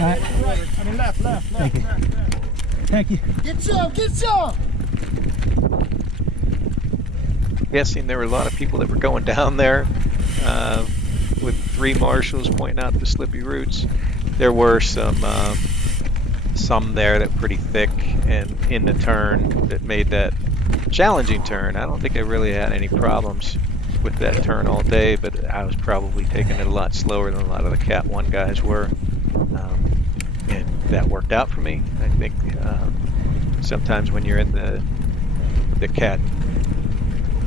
All right. I mean left. Thank you. Thank you. Get some! Guessing there were a lot of people that were going down there with 3 marshals pointing out the slippy routes. There were some there that were pretty thick and in the turn that made that challenging turn. I don't think I really had any problems with that turn all day, but I was probably taking it a lot slower than a lot of the Cat 1 guys were. And that worked out for me. I think sometimes when you're in the Cat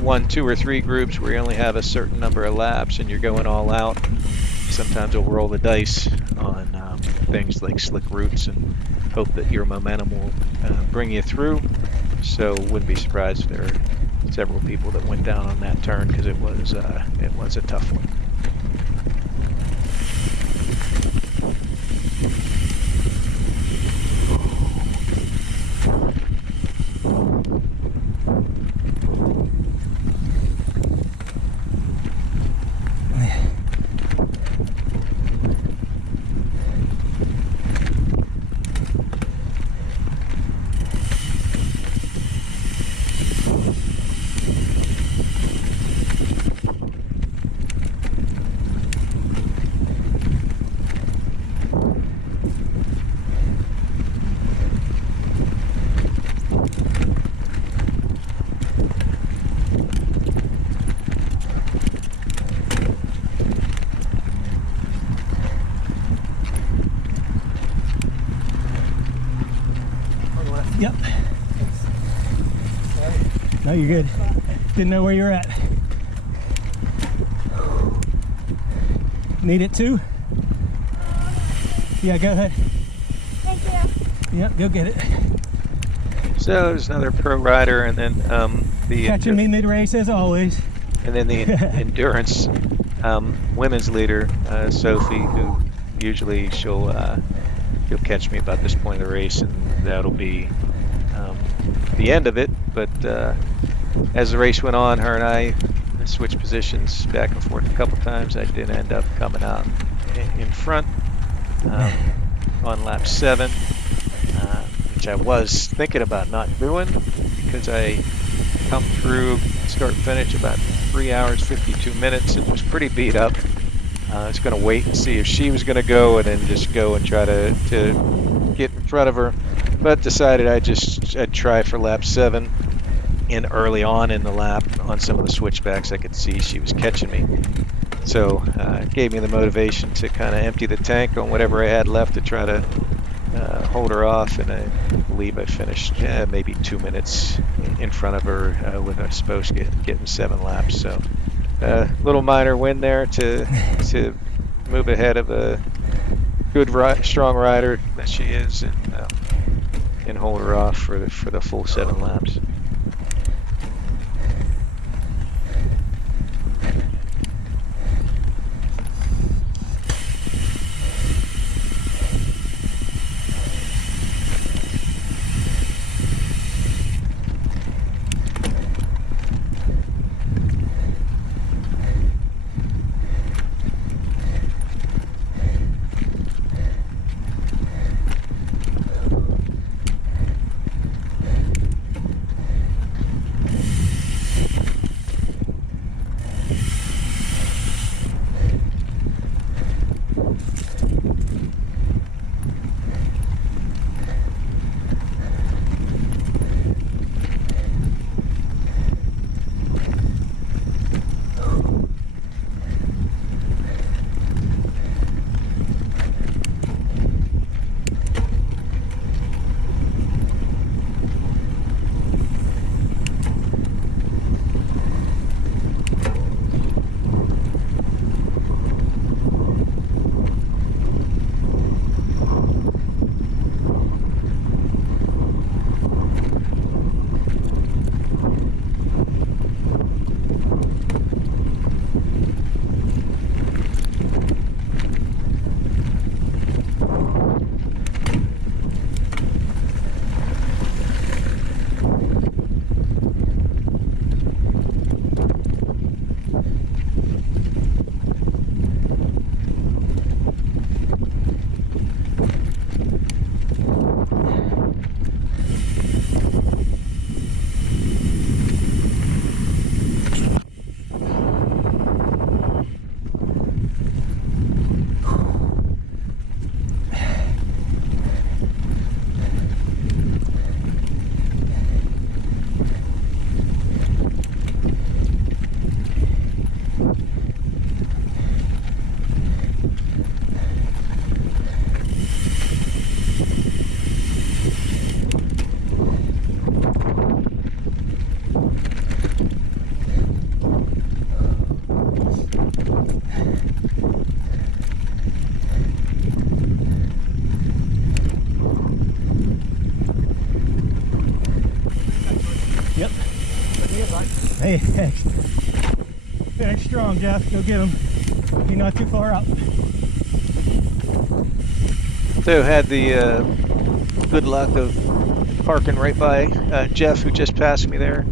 1, 2, or 3 groups where you only have a certain number of laps and you're going all out, sometimes you'll roll the dice on things like slick routes and hope that your momentum will bring you through. So wouldn't be surprised if there are several people that went down on that turn because it was a tough one. Yep. No, you're good. Didn't know where you're at. Need it too? Yeah, go ahead. Thank you. Yep, go get it. So there's another pro rider, and then the Catching me mid-race as always. and then the endurance women's leader, Sophie, who usually she'll catch me about this point of the race, and that'll be the end of it. But as the race went on, her and I switched positions back and forth a couple times. I did end up coming out in front on lap 7, which I was thinking about not doing because I come through start finish about 3 hours 52 minutes and was pretty beat up. I was going to wait and see if she was going to go and then just go and try to get in front of her, but decided I'd try for lap 7. And early on in the lap, on some of the switchbacks, I could see she was catching me. So it gave me the motivation to kind of empty the tank on whatever I had left to try to hold her off. And I believe I finished maybe 2 minutes in front of her when I was supposed to getting 7 laps. So little minor win there to move ahead of a good, strong rider that she is, and hold her off for the full 7 laps. Yep. Hey, finish strong, Jeff. Go get him. You're not too far out. So had the good luck of parking right by Jeff, who just passed me there,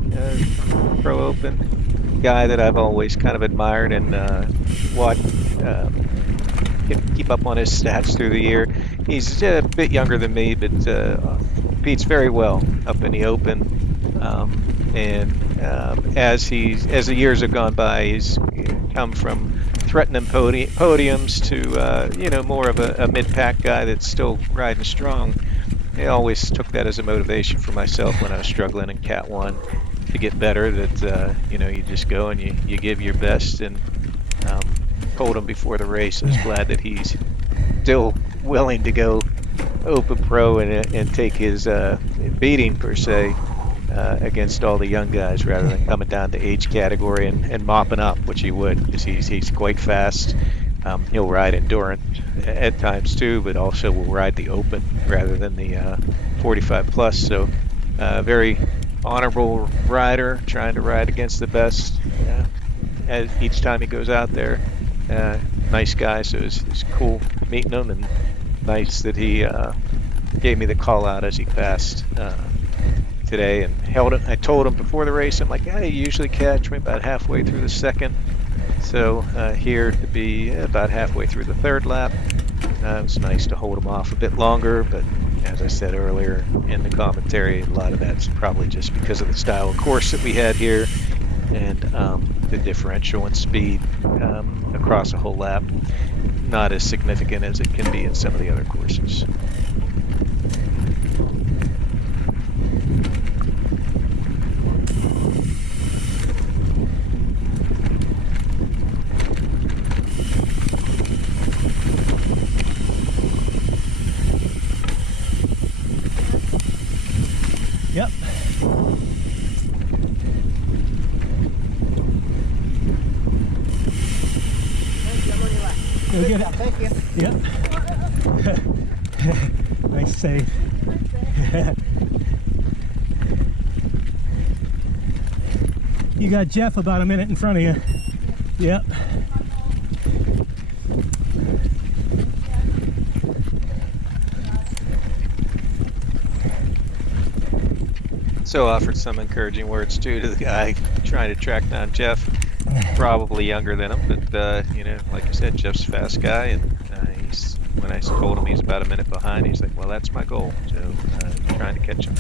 Pro Open, guy that I've always kind of admired and watched, keep up on his stats through the year. He's a bit younger than me, but competes very well up in the Open. As the years have gone by, he's come from threatening podiums to more of a mid-pack guy that's still riding strong. I always took that as a motivation for myself when I was struggling in Cat 1 to get better. That you just go and you give your best, and told him before the race I was glad that he's still willing to go Open Pro and take his beating per se. Against all the young guys rather than coming down to age category and mopping up, which he would, because he's quite fast. He'll ride endurance at times too, but also will ride the Open rather than the 45 plus. So very honorable rider, trying to ride against the best as each time he goes out there. Nice guy, so it's cool meeting him, and nice that he gave me the call out as he passed today and held it. I told him before the race, I'm like, yeah, you usually catch me about halfway through the second. So here to be about halfway through the third lap. It's nice to hold him off a bit longer, but as I said earlier in the commentary, a lot of that's probably just because of the style of course that we had here. And the differential in speed across a whole lap not as significant as it can be in some of the other courses. Yep. Go get it. Thank you. Yep. Nice save. You got Jeff about a minute in front of you. Yep. So offered some encouraging words too to the guy trying to track down Jeff. Probably younger than him, but you know, like I said, Jeff's a fast guy, and when I told him he's about a minute behind, he's like, "Well, that's my goal." So trying to catch him.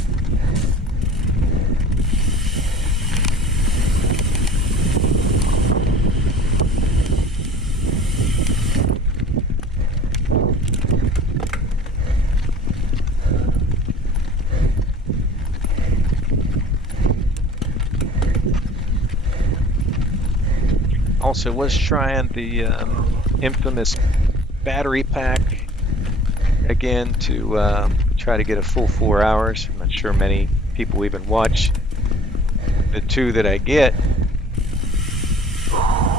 Also was trying the infamous battery pack again to try to get a full 4 hours. I'm not sure many people even watch the two that I get,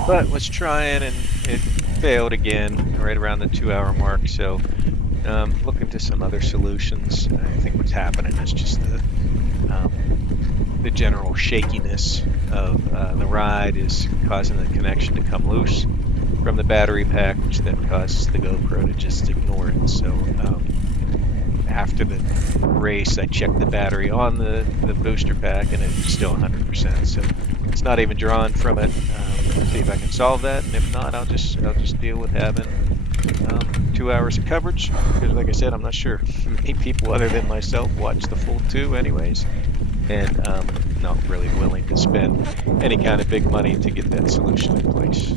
but was trying and it failed again right around the 2 hour mark. So looking to some other solutions. I think what's happening is just the general shakiness of the ride is causing the connection to come loose from the battery pack, which then causes the GoPro to just ignore it. So after the race, I checked the battery on the booster pack, and it's still 100%. So it's not even drawing from it. See if I can solve that, and if not, I'll just deal with having 2 hours of coverage. Because, like I said, I'm not sure many people other than myself watch the full 2, anyways, and not really willing to spend any kind of big money to get that solution in place.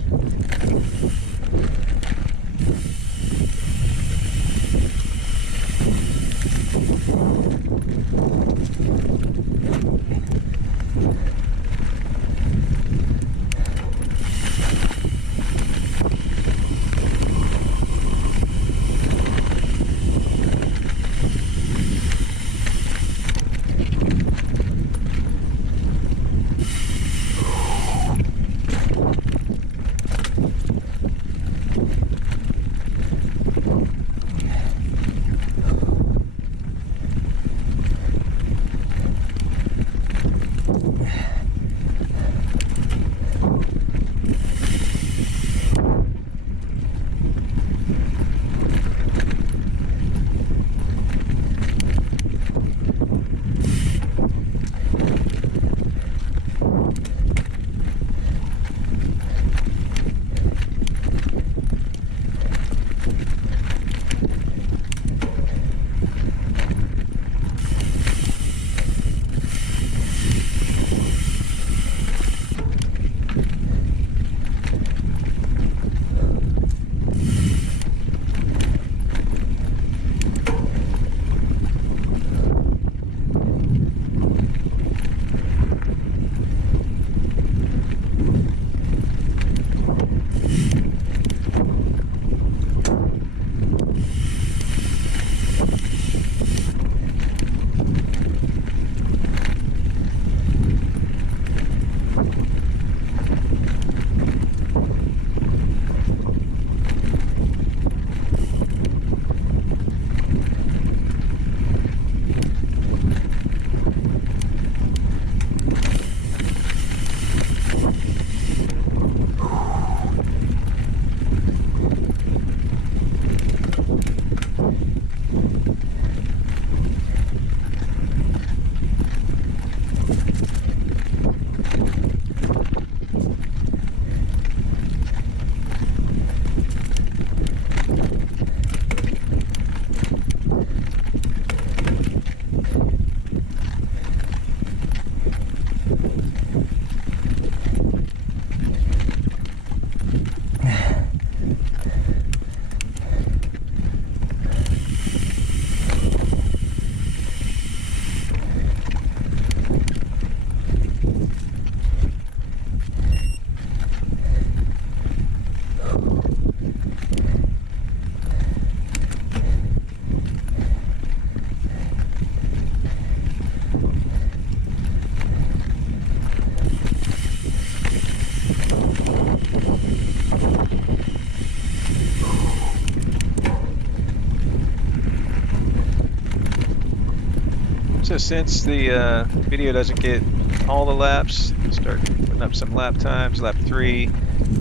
So since the video doesn't get all the laps, start putting up some lap times. Lap 3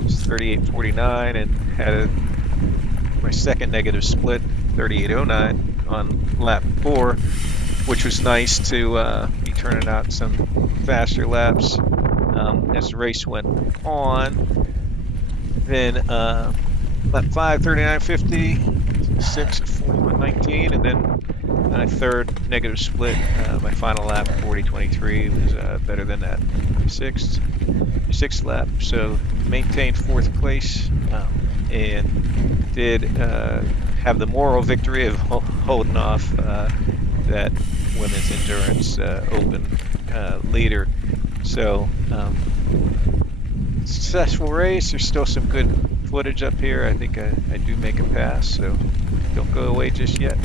is 38:49, and had my second negative split, 38:09 on lap 4, which was nice to be turning out some faster laps as the race went on. Then lap 5, 39:50, 6 at 41:19, and then my third negative split, my final lap, 40:23, was better than that sixth lap. So maintained fourth place and did have the moral victory of holding off that women's endurance open leader. So successful race. There's still some good footage up here. I think I do make a pass, so don't go away just yet.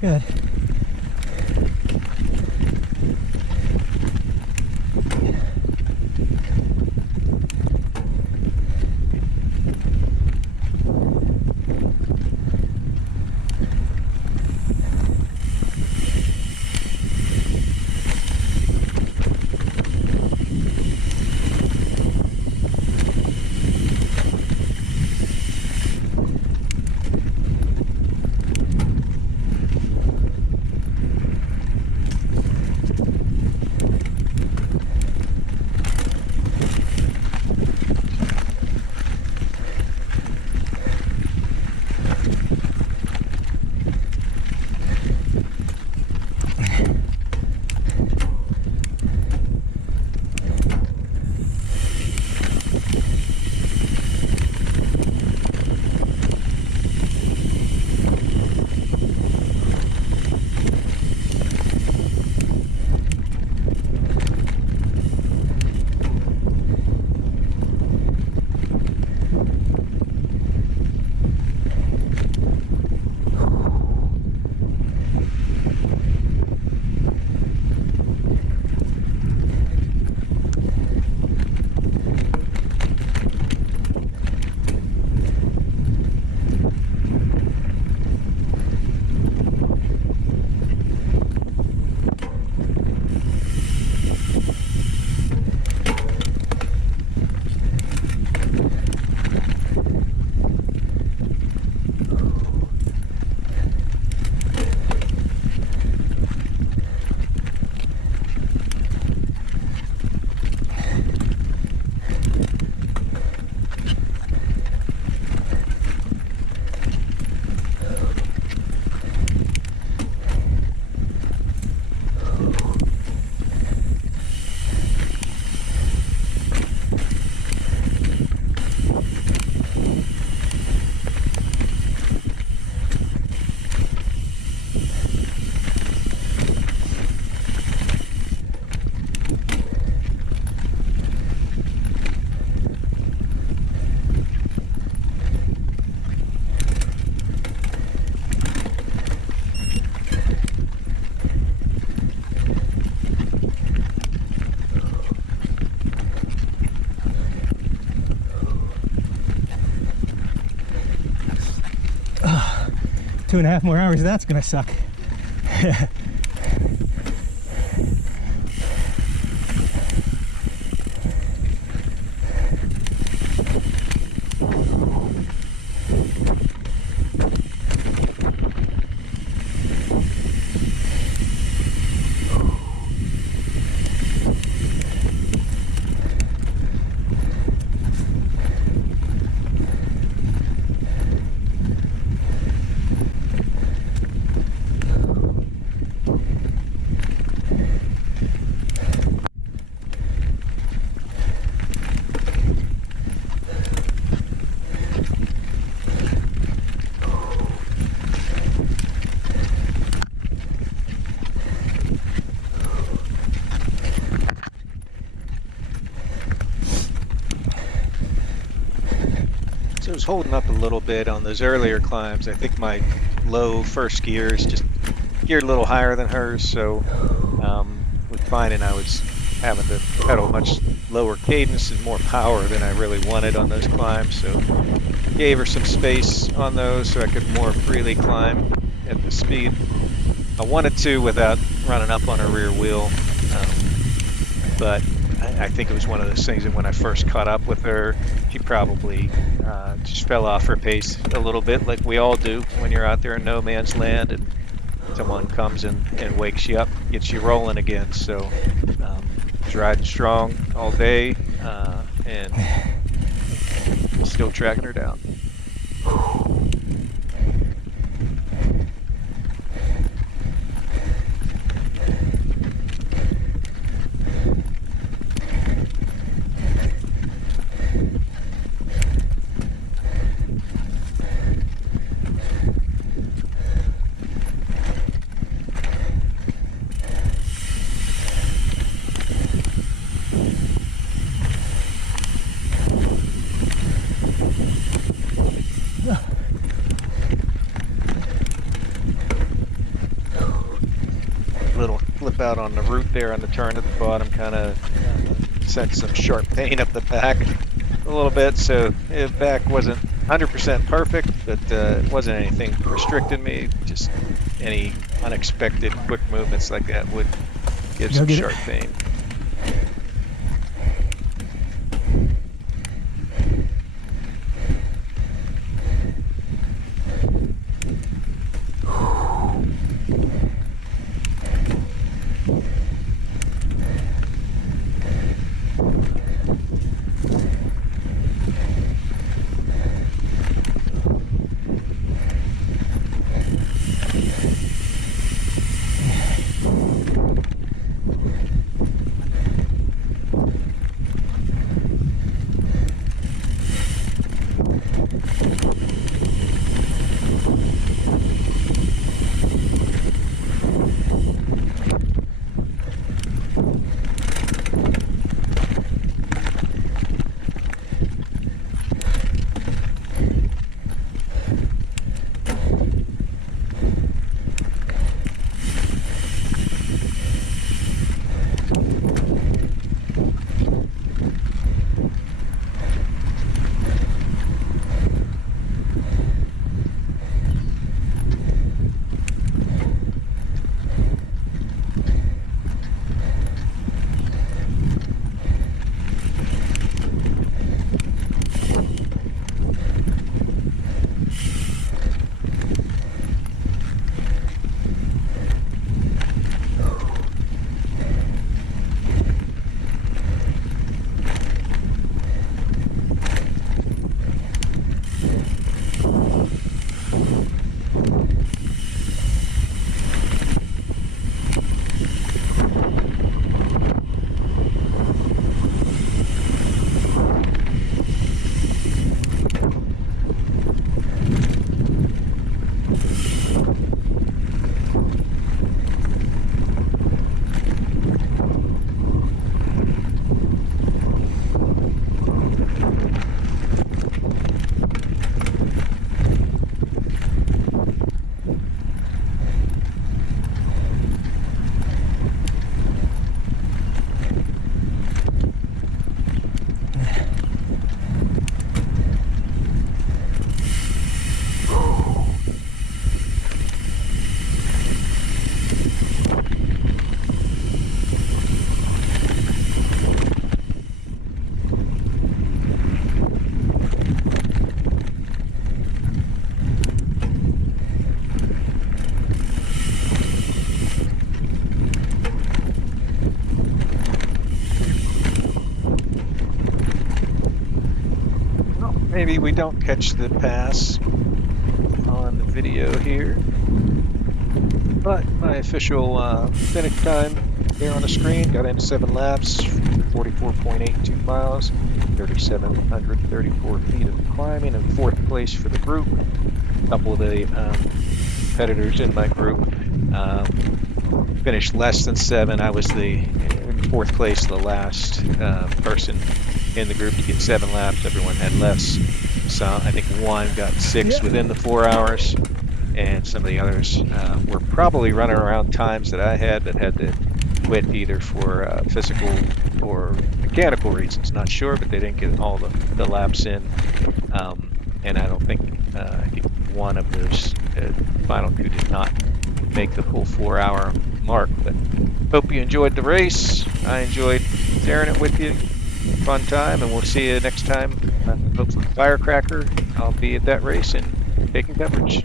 Good. Oh, 2.5 more hours, that's gonna suck. was holding up a little bit on those earlier climbs. I think my low first gears just geared a little higher than hers, so was finding I was having to pedal much lower cadence and more power than I really wanted on those climbs. So gave her some space on those so I could more freely climb at the speed I wanted to without running up on her rear wheel. But I think it was one of those things that when I first caught up with her, she probably just fell off her pace a little bit, like we all do when you're out there in no man's land and someone comes and wakes you up, gets you rolling again. So was riding strong all day and still tracking her down. Little flip out on the root there on the turn at the bottom kind of sent some sharp pain up the back a little bit, so the back wasn't 100% perfect, but it wasn't anything restricting me. Just any unexpected quick movements like that would give some sharp pain. Maybe we don't catch the pass on the video here, but my official finish time there on the screen got in 7 laps, 44.82 miles, 3,734 feet of climbing, and 4th place for the group. A couple of the competitors in my group finished less than 7. I was in 4th place, the last person in the group to get 7 laps. Everyone had less. So I think one got 6 within the 4 hours, and some of the others were probably running around times that I had, but had to quit either for physical or mechanical reasons. Not sure, but they didn't get all the laps in. And I don't think, I think one of those final 2 did not make the full 4-hour mark. But hope you enjoyed the race. I enjoyed sharing it with you. Fun time, and we'll see you next time. Hopefully Firecracker. I'll be at that race and taking coverage.